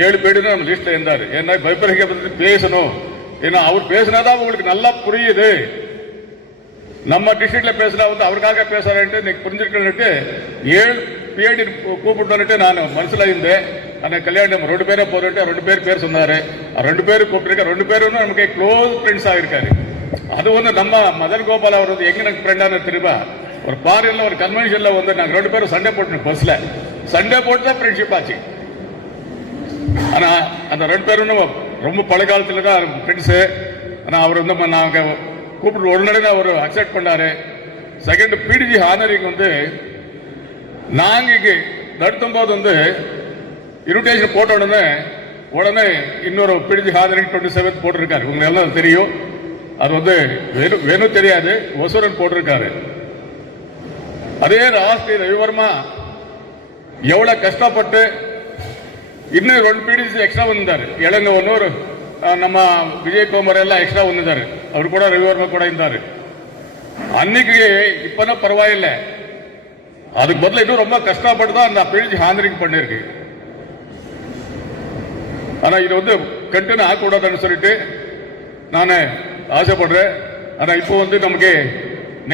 7 பீடு நம்ம லிஸ்ட்ல இருந்தாரு. ஏன்னா பைப்பரிக்கை பற்றி பேசணும். ஏன்னா அவர் பேசினாதான் உங்களுக்கு நல்லா புரியுது. நம்ம டிஸ்ட்ரிக்ட்ல பேசினா வந்து அவருக்காக பேசுறேன்ட்டு நீங்க புரிஞ்சிருக்கணுட்டு 7 பீடி கூப்பிட்டு நான் மனசுல இருந்தேன். ஆனால் கல்யாணம் 2 பேரை போறேன்ட்டு 2 பேர் சொன்னாரு. 2 பேர் கூப்பிட்டுருக்க 2 பேரும் நமக்கு க்ளோஸ் ஃப்ரெண்ட்ஸ் ஆகிருக்காரு. அது வந்து நம்ம மதன் கோபால் அவர் வந்து எங்க எனக்கு ஃப்ரெண்டான திரும்ப ஒரு ஃபாரின்ல ஒரு கன்வென்ஷன்ல வந்து நாங்கள் 2 பேரும் சண்டை போட்டோம். பஸ்ல சண்டை போட்டு தான் ஃப்ரெண்ட்ஷிப் ஆச்சு. ஆனா அந்த 2 பேரும் ரொம்ப பழைய காலத்துல தான் ஃப்ரெண்ட்ஸு. ஆனால் அவர் வந்து நாங்கள் கூப்பிட்டு உடனே அவர் அக்செப்ட் பண்ணாரு. செகண்ட் பிடிஜி ஹானரிங் வந்து நாங்கள் இங்கே நடத்தும் போது வந்து இன்விடேஷன் போட்ட உடனே இன்னொரு பிடிஜி ஹானரிங் 27 போட்டிருக்காரு. உங்களுக்கு எல்லாம் தெரியும். அது வந்து வேணும் தெரியாது, ஒசூரன் போட்டிருக்காரு. அதே ராஷ்டிரிய ரவிவர்மா எவ்வளவு கஷ்டப்பட்டு இன்னும் 2 பிடிஜி எக்ஸ்ட்ரா வந்தாரு. இளங்க ஒன்று நம்ம விஜயகுமார் எல்லாம் எக்ஸ்ட்ரா வந்தாரு. அவர் கூட ரவிவர்மா கூட இருந்தாரு. அன்னைக்கு இப்பனா பரவாயில்லை. அதுக்கு பதில் இன்னும் ரொம்ப கஷ்டப்பட்டு தான் அந்த பிடிஜி ஹானரிங் பண்ணிருக்கு. ஆனா இது வந்து கண்டினியூ ஆகக்கூடாதுன்னு சொல்லிட்டு நான் ஆசைப்படுறேன். ஆனா இப்போ வந்து நமக்கு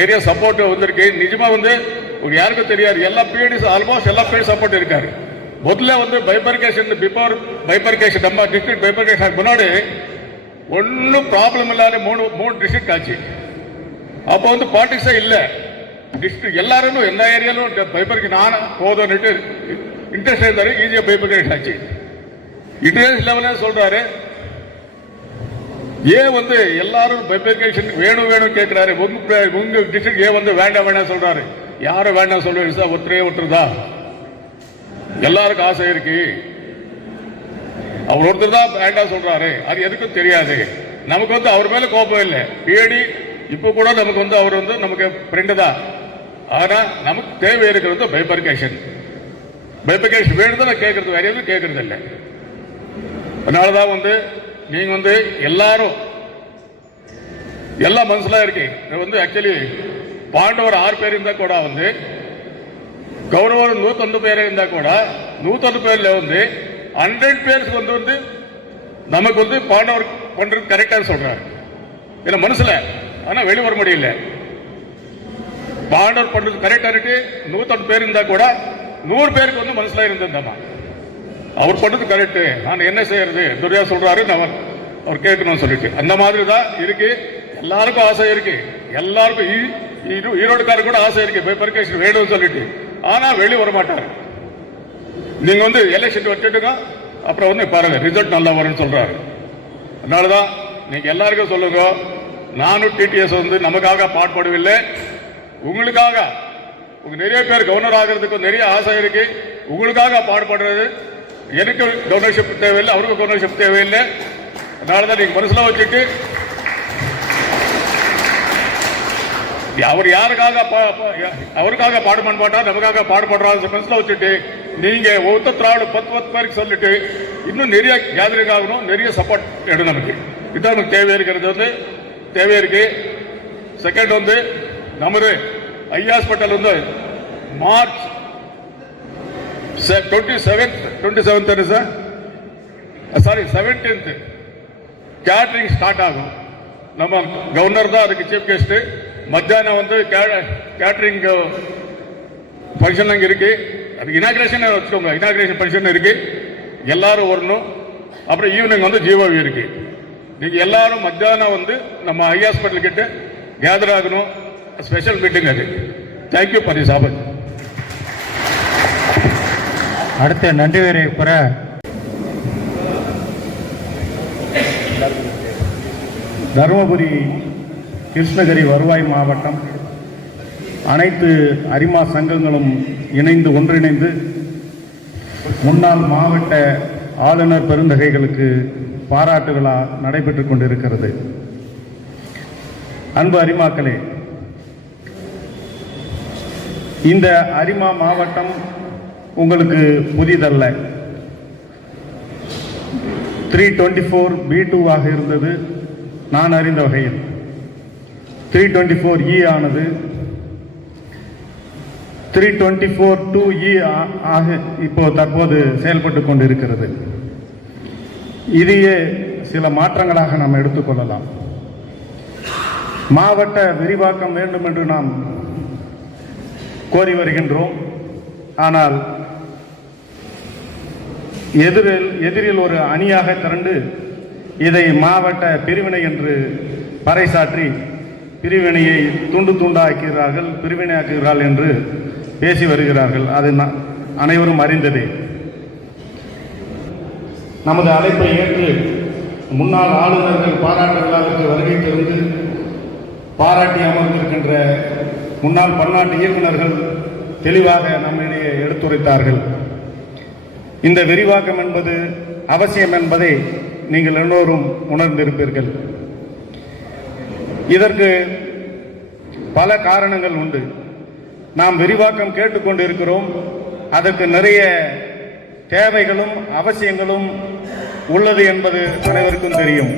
நிறைய சப்போர்ட் வந்திருக்கு. நிஜமா வந்து யாருக்கும் தெரியாது. எல்லா பீரியட்ஸ் ஆல்மோஸ்ட் எல்லா பீரியட் சப்போர்ட் இருக்காரு. முதல்ல வந்து பைபர்கேஷன் பிஃபோர் பைபர்கேஷன் நம்ம டிஸ்ட்ரிக்ட் பைபர்கேஷன் முன்னாடி ஒன்றும் ப்ராப்ளம் இல்லாத 3 டிஸ்ட்ரிக்ட் ஆச்சு. அப்போ வந்து பாலிடிக்ஸே இல்லை. டிஸ்ட்ரிக்ட் எல்லாரும் எல்லா ஏரியாலும் பைபர்க்கு நான் போதும்னுட்டு இன்ட்ரெஸ்ட் இருந்தாரு. ஈஸியாக பைபர்கேஷன் ஆச்சு. இன்டர்நேஷனல் லெவலில் சொல்றாரு. ஏன் வந்து எல்லாரும் பைபர்கேஷன் வேணும் கேட்கிறாரு. உங்க டிஸ்ட்ரிக்ட் ஏன் வந்து வேண்டாம் சொல்றாரு. யாரும் வேண்டாம் சொல்லுவாரு சார். ஒருத்தர் தான் எல்லாருக்கும் ஆசை இருக்கு. அவர் ஒருத்தர் தான் வேண்டாம் சொல்றாரு. அது எதுக்கும் தெரியாது. நமக்கு வந்து அவர் மேல கோபம் இல்லை. பிஏடி இப்ப கூட நமக்கு வந்து அவர் வந்து நமக்கு ஃப்ரெண்டு தான். ஆனா நமக்கு தேவை இருக்கிறது பைபர்கேஷன் வேணும் தான் கேட்கறது. வேற எதுவும் கேட்கறது இல்லை. அதனாலதான் வந்து நீங்க வந்து எல்லாரும் எல்லா மனசுல இருக்கு. வந்து ஆக்சுவலி பாண்டவர் 6 பேர் இருந்தா கூட வந்து கௌரவர் 101 பேர் இருந்தா கூட 101 பேர்ல வந்து 100 பேருக்கு வந்து நமக்கு வந்து பாண்டவர் பண்றது கரெக்டா சொல்றாரு. ஏன்னா மனசுல ஆனா வெளி வர முடியல. பாண்டவர் பண்றது கரெக்டா இருக்கு. 101 பேர் இருந்தா கூட 100 பேருக்கு வந்து மனசுல இருந்திருந்தாமா அவர் பண்றது கரெக்ட். நான் என்ன செய்யறது துரையா சொல்றாரு. அவர் கேட்கணும்னு சொல்லிட்டு அந்த மாதிரி தான் இருக்கு. எல்லாருக்கும் ஆசை இருக்கு. எல்லாருக்கும் ஈரோடுக்காரு கூட ஆசை இருக்கு பைபர்கேஷன் வேணும்னு சொல்லிட்டு. ஆனா வெளி வர மாட்டாரு. நீங்க வந்து எலெக்ஷன் வச்சுட்டுங்க அப்புறம் வந்து பாருங்க ரிசல்ட் நல்லா வரும்னு சொல்றாரு. அதனாலதான் நீங்க எல்லாருக்கும் சொல்லுங்க. நானும் டிடிஎஸ் வந்து நமக்காக பாடுபடவில்லை. உங்களுக்காக உங்க நிறைய பேர் கவர்னர் ஆகிறதுக்கு நிறைய ஆசை இருக்கு. உங்களுக்காக பாடுபடுறது. எனக்கு கவர்னர்ஷிப் தேவையில்லை, அவருக்கு கவர்னர்ஷிப் தேவையில்லை. அதனாலதான் நீங்க மனசுல வச்சுட்டு அவர் யாருக்காக அவருக்காக பாடுபட மாட்டார், நமக்காக பாடுபடுறாரு மனசுல வச்சுட்டு நீங்க ஒருத்தராடு 10 பேருக்கு சொல்லிட்டு இன்னும் நிறைய கேதரிங் ஆகணும். நிறைய சப்போர்ட் வேணும் நமக்கு. இதுதான் நமக்கு தேவை இருக்கிறது வந்து தேவை இருக்கு. செகண்ட் வந்து நமது ஐ ஹாஸ்பிட்டல் வந்து March 27th sorry 17th catering start ஆகும். நம்ம கவர்னர் தான் அதுக்கு சீஃப் கெஸ்ட். மத்தியானம் வந்து கேட்டரிங் ஃபங்க்ஷன் அங்கே இருக்கு. அதுக்கு இனாகிரேஷன் வச்சுக்கோங்க. இனாகிரேஷன் ஃபங்க்ஷன் இருக்கு. எல்லாரும் வரணும். அப்புறம் ஈவினிங் வந்து ஜீவாவி இருக்கு. நீங்க எல்லாரும் மத்தியானம் வந்து நம்ம ஐ ஹாஸ்பிட்டல் கிட்ட கேதர் ஆகணும். ஸ்பெஷல் மீட்டிங் அது. Thank you for this opportunity. அடுத்த நன்றி உரை பெற தருமபுரி கிருஷ்ணகிரி வருவாய் மாவட்டம் அனைத்து அரிமா சங்கங்களும் இணைந்து ஒன்றிணைந்து முன்னாள் மாவட்ட ஆளுநர் பெருந்தகைகளுக்கு பாராட்டு விழா நடைபெற்றுக் கொண்டிருக்கிறது. அன்பு அரிமாக்களே, இந்த அரிமா மாவட்டம் உங்களுக்கு புதிதல்ல. 324B2 இருந்தது நான் அறிந்த வகையில். 324E ஆனது 324(2)E ஆக இப்போ தற்போது செயல்பட்டு கொண்டிருக்கிறது. இதையே சில மாற்றங்களாக நாம் எடுத்துக்கொள்ளலாம். மாவட்ட விரிவாக்கம் வேண்டும் என்று நாம் கோரி வருகின்றோம். ஆனால் எதிரில் ஒரு அணியாக திரண்டு இதை மாவட்ட பிரிவினை என்று பறைசாற்றி பிரிவினையை துண்டு துண்டாக்கிறார்கள், பிரிவினையாக்குகிறார்கள் என்று பேசி வருகிறார்கள். அது அனைவரும் அறிந்ததே. நமது அழைப்பை ஏற்று முன்னாள் ஆளுநர்கள் பாராட்டு விழாவிற்கு வருகை தந்து பாராட்டி அமர்ந்திருக்கின்ற முன்னாள் பன்னாட்டு இயக்குநர்கள் தெளிவாக நம்மிடையே எடுத்துரைத்தார்கள். இந்த விரிவாக்கம் என்பது அவசியம் என்பதை நீங்கள் எல்லோரும் உணர்ந்திருப்பீர்கள். இதற்கு பல காரணங்கள் உண்டு. நாம் விரிவாக்கம் கேட்டுக்கொண்டிருக்கிறோம். அதற்கு நிறைய தேவைகளும் அவசியங்களும் உள்ளது என்பது அனைவருக்கும் தெரியும்.